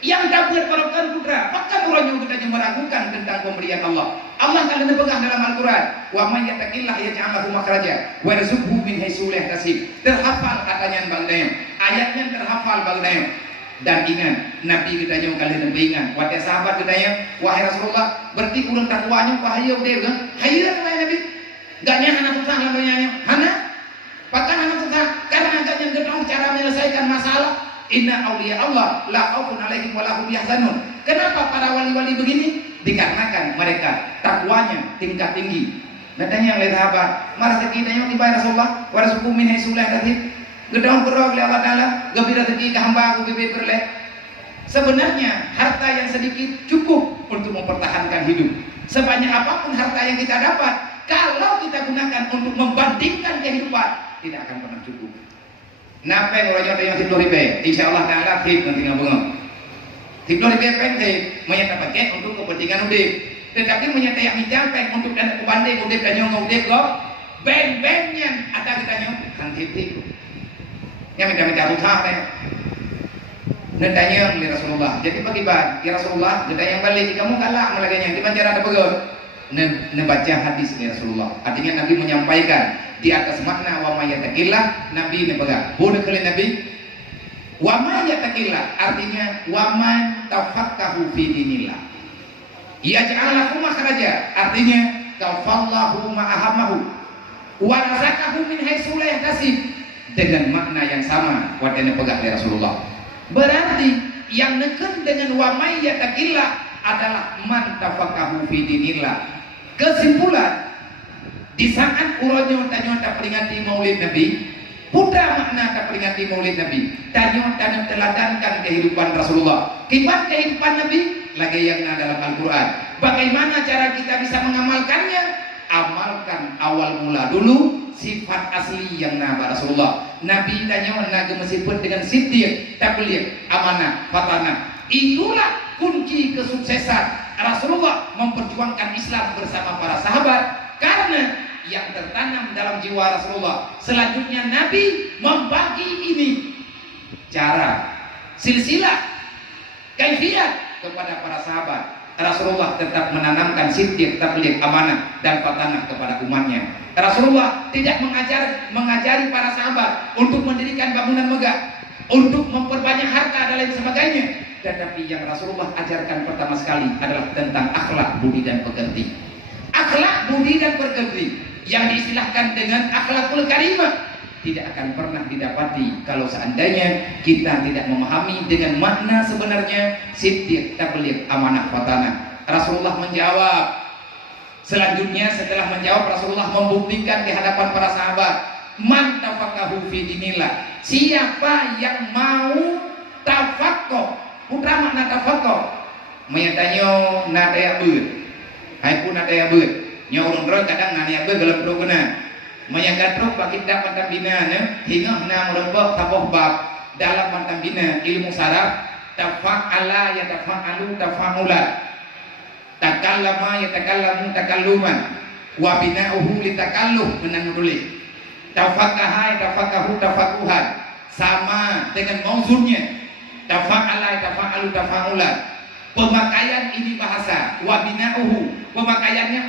Yang dapat perlukan putra, maka orang yang kita meragukan tentang pemberian Allah. Allah kalian pegang dalam Al-Quran. Wa man yattaqillah yaj'al lahu makhraja wa yarzuqhu min haitsu la yahtasib. Terhafal katanya bang ayatnya terhafal bang. Dan ingat Nabi kita yang kalian ingat. Wahai sahabat kita wahai Rasulullah, berarti kurang takwanya wahai dia kan? Hayran wahai Nabi. Gaknya anak susah lamanya. Hana bahkan anak susah karena agaknya getong cara menyelesaikan masalah. Inna awliya Allah la khaufun alaihim wa la hum yahzanun. Kenapa para wali-wali begini? Dikarenakan mereka takwanya tingkat tinggi. Katanya oleh sahabat, "Mar rezeki tanya tiba Rasulullah, wa rizqu min haitsu la yahtasib." Gedong berok oleh Allah Taala, gabi rezeki ke hamba aku bibir berleh. Sebenarnya harta yang sedikit cukup untuk mempertahankan hidup. Sebanyak apapun harta yang kita dapat, kalau kita gunakan untuk membandingkan kehidupan, tidak akan pernah cukup. Napa yang orang yang 10 ribu? Insya Allah Taala fit nanti ngabung. 10 ribu penting menyatakan untuk kepentingan udik. Tetapi menyatakan yang peng untuk dana kebanding udik dan nyong udik kok Ben-bennya ada kitanya kan titik. Yang minta-minta utang deh. Nentanya oleh Rasulullah. Jadi bagaimana? Ya Rasulullah, kita yang balik kamu kalah melaganya. Di mana ada pegon? Membaca hadis dari Rasulullah. Artinya Nabi menyampaikan di atas makna wa may yattaqillah, Nabi nepegang. Boleh kali Nabi wa may yattaqillah artinya wa man tafaqahu fi dinillah. Yaj'alahu makhraja artinya kafallahu ma'ahamahu wa razaqahu min haitsu la yahtasib dengan makna yang sama wadane pegang dari Rasulullah. Berarti yang neken dengan wa may yattaqillah adalah man tafaqahu fi dinillah. Kesimpulan di saat uronyo-nyota peringati Maulid Nabi, putra makna tak peringati Maulid Nabi, nyota teladankan kehidupan Rasulullah. Kibat kehidupan Nabi lagi yang dalam Al-Qur'an. Bagaimana cara kita bisa mengamalkannya? Amalkan awal mula dulu sifat asli yang nama Rasulullah. Nabi tanya naga meskipun dengan siddiq, tabligh, amanah, fatanah. Itulah kunci kesuksesan Rasulullah memperjuangkan Islam bersama para sahabat karena yang tertanam dalam jiwa Rasulullah. Selanjutnya Nabi membagi ini cara, silsilah, kaifiyat kepada para sahabat. Rasulullah tetap menanamkan siddiq, tabligh, amanah dan fatanah kepada umatnya. Rasulullah tidak mengajari para sahabat untuk mendirikan bangunan megah, untuk memperbanyak harta dan lain sebagainya. Tetapi yang Rasulullah ajarkan pertama sekali adalah tentang akhlak, budi dan pekerti. Akhlak, budi dan pekerti yang diistilahkan dengan akhlakul karimah tidak akan pernah didapati kalau seandainya kita tidak memahami dengan makna sebenarnya siddiq, tabligh, amanah, fatanah. Rasulullah menjawab. Selanjutnya setelah menjawab, Rasulullah membuktikan di hadapan para sahabat, man tafaqahu fi dinillah, siapa yang mau tafaqquh. Putra makna tafaqquh menyatanya nadaya beut hai pun nadaya beut nya urang roh kadang nadaya beut dalam rukuna menyakat roh bagi dapat bina hingga na merubah taboh bab dalam matan bina ilmu saraf tafa'ala ya tafa'alu tafa'ula takallama ya takallamu takalluman wa bina'uhu li takalluh menang tulis tafaqaha ya tafaqahu tafaquhan sama dengan mauzunnya tafa'ala tafa'alu tafa'ula. Pemakaian ini bahasa wa bina'uhu, pemakaiannya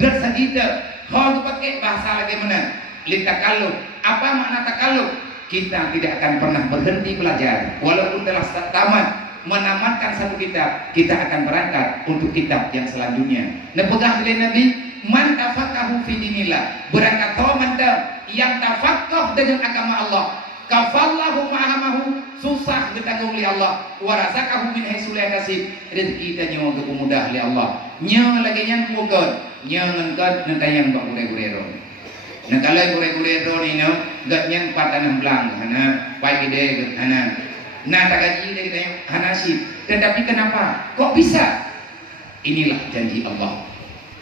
bersegida kalau pakai bahasa lagi mana li takalluh. Apa makna takalluh? Kita tidak akan pernah berhenti belajar walaupun telah tamat menamatkan satu kitab, kita akan berangkat untuk kitab yang selanjutnya. Nepegah oleh Nabi, man tafaqahu fi dinillah, berangkat mantap yang tafaqah dengan agama Allah. Kafallahu ma'amahu, susah ditanggung oleh Allah. Wa razaqahu min haitsu la yahtasib, rezeki tanya ke mudah oleh Allah. Nya lagi yang mukon, nya ngangkat nentayang bak gure-gurero. Nah kalau gure-gurero ni no, gat nyang patanam blang hana, pai gede hana. Nah tak gaji dari tanya hanasib. Tetapi kenapa? Kok bisa? Inilah janji Allah.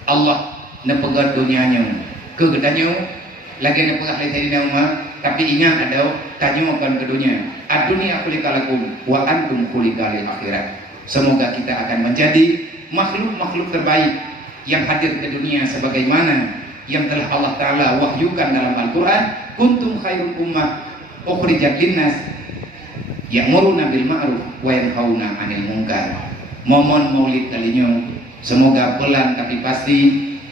Allah nepegat dunianya, kegedannya lagi nepegah leherina umma. Tapi ingat ada tanya akan ke dunia. Ad-dunya khuliqalakum wa antum khuliqalil akhirat. Semoga kita akan menjadi makhluk-makhluk terbaik yang hadir ke dunia sebagaimana yang telah Allah Ta'ala wahyukan dalam Al-Quran. Kuntum khairul ummah ukhrijat linnas ya'muruna bil ma'ruf wa yanhauna 'anil munkar. Momon maulid kalinya semoga pelan tapi pasti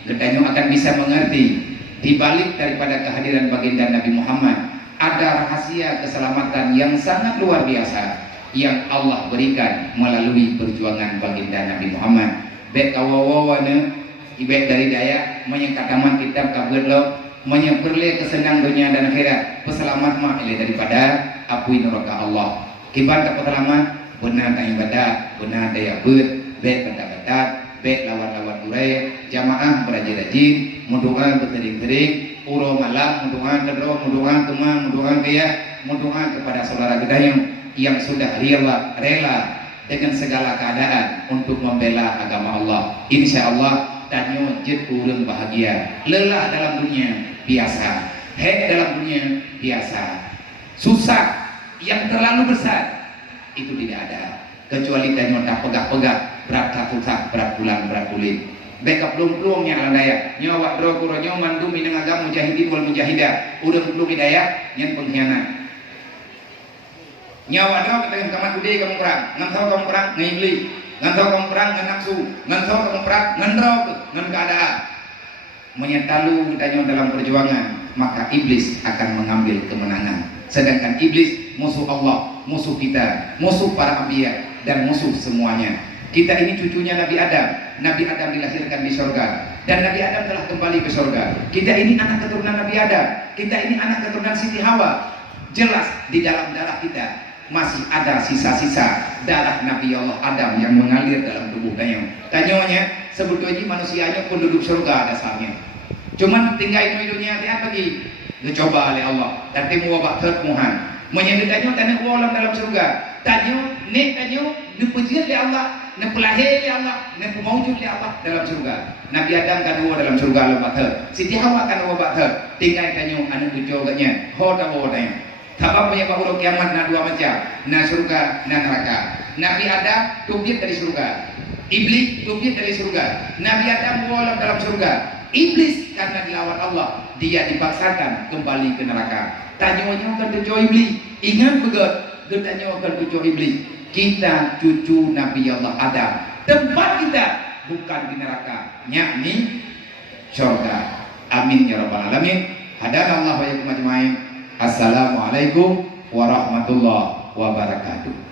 gedanyo akan bisa mengerti. Di balik daripada kehadiran baginda Nabi Muhammad ada rahasia keselamatan yang sangat luar biasa yang Allah berikan melalui perjuangan baginda Nabi Muhammad. Bek kawawawana ibek dari daya menyekataman kitab kabut lo menyemperle kesenang dunia dan akhirat peselamat mah ile daripada apui neraka Allah. Kibat tak peselamat benar tak ibadat benar daya beut bek kata-kata bek lawan-lawan urai jamaah berajin-rajin mendoa bertering-tering uro malam mendoa kedua mendoa kemang mendoa kaya mendoa kepada saudara kita yang sudah rela dengan segala keadaan untuk membela agama Allah. Insya Allah tanyo jet urang bahagia. Lelah dalam dunia biasa, hek dalam dunia biasa, susah yang terlalu besar itu tidak ada kecuali tanyo tak pegah-pegah berat susah berat bulan berat kulit. backup belum-belumnya ala daya nyawa dro kuronyo mandu minang agam mujahidin wal mujahidah udah belum hidayah nyan pengkhianat nyawa dro kita yang kamat udah kamu perang ngantau kamu perang ngibli ngantau kamu perang nganapsu ngantau kamu perang ngendrok ngan keadaan menyatalu kitanya dalam perjuangan maka iblis akan mengambil kemenangan sedangkan iblis musuh Allah musuh kita musuh para anbiya dan musuh semuanya. Kita ini cucunya Nabi Adam. Nabi Adam dilahirkan di surga dan Nabi Adam telah kembali ke surga. Kita ini anak keturunan Nabi Adam. Kita ini anak keturunan Siti Hawa. Jelas di dalam darah kita masih ada sisa-sisa darah Nabi Allah Adam yang mengalir dalam tubuh Danyong. Danyongnya sebetulnya manusianya penduduk surga dasarnya. Cuman tinggal hidupnya hati-hati lagi. Dicoba oleh Allah. Dan timu wabak termuhan. Menyebut Danyong tanah ulam dalam surga. Danyong, nek Danyong dipuji oleh Allah. Nepelahir ya Allah, nepemawujud ya Allah dalam surga. Nabi Adam kan dua dalam surga lebat ter. Siti Hawa kan dua ter. Tinggal kanyu anu tujuh gaknya. Hoda hodanya. Apa punya bahulu kiamat na dua macam. Na surga, na neraka. Nabi Adam tubit dari surga. Iblis tubit dari surga. Nabi Adam walam dalam surga. Iblis karena dilawan Allah, dia dipaksakan kembali ke neraka. Tanya-tanya kan tujuh iblis. Ingat begat, tanya kan tujuh iblis. Kita cucu Nabi Allah Adam. Tempat kita bukan di neraka, yakni surga. Amin ya rabbal alamin. Hadanallahu wa iyyakum ajmain. Assalamualaikum warahmatullahi wabarakatuh.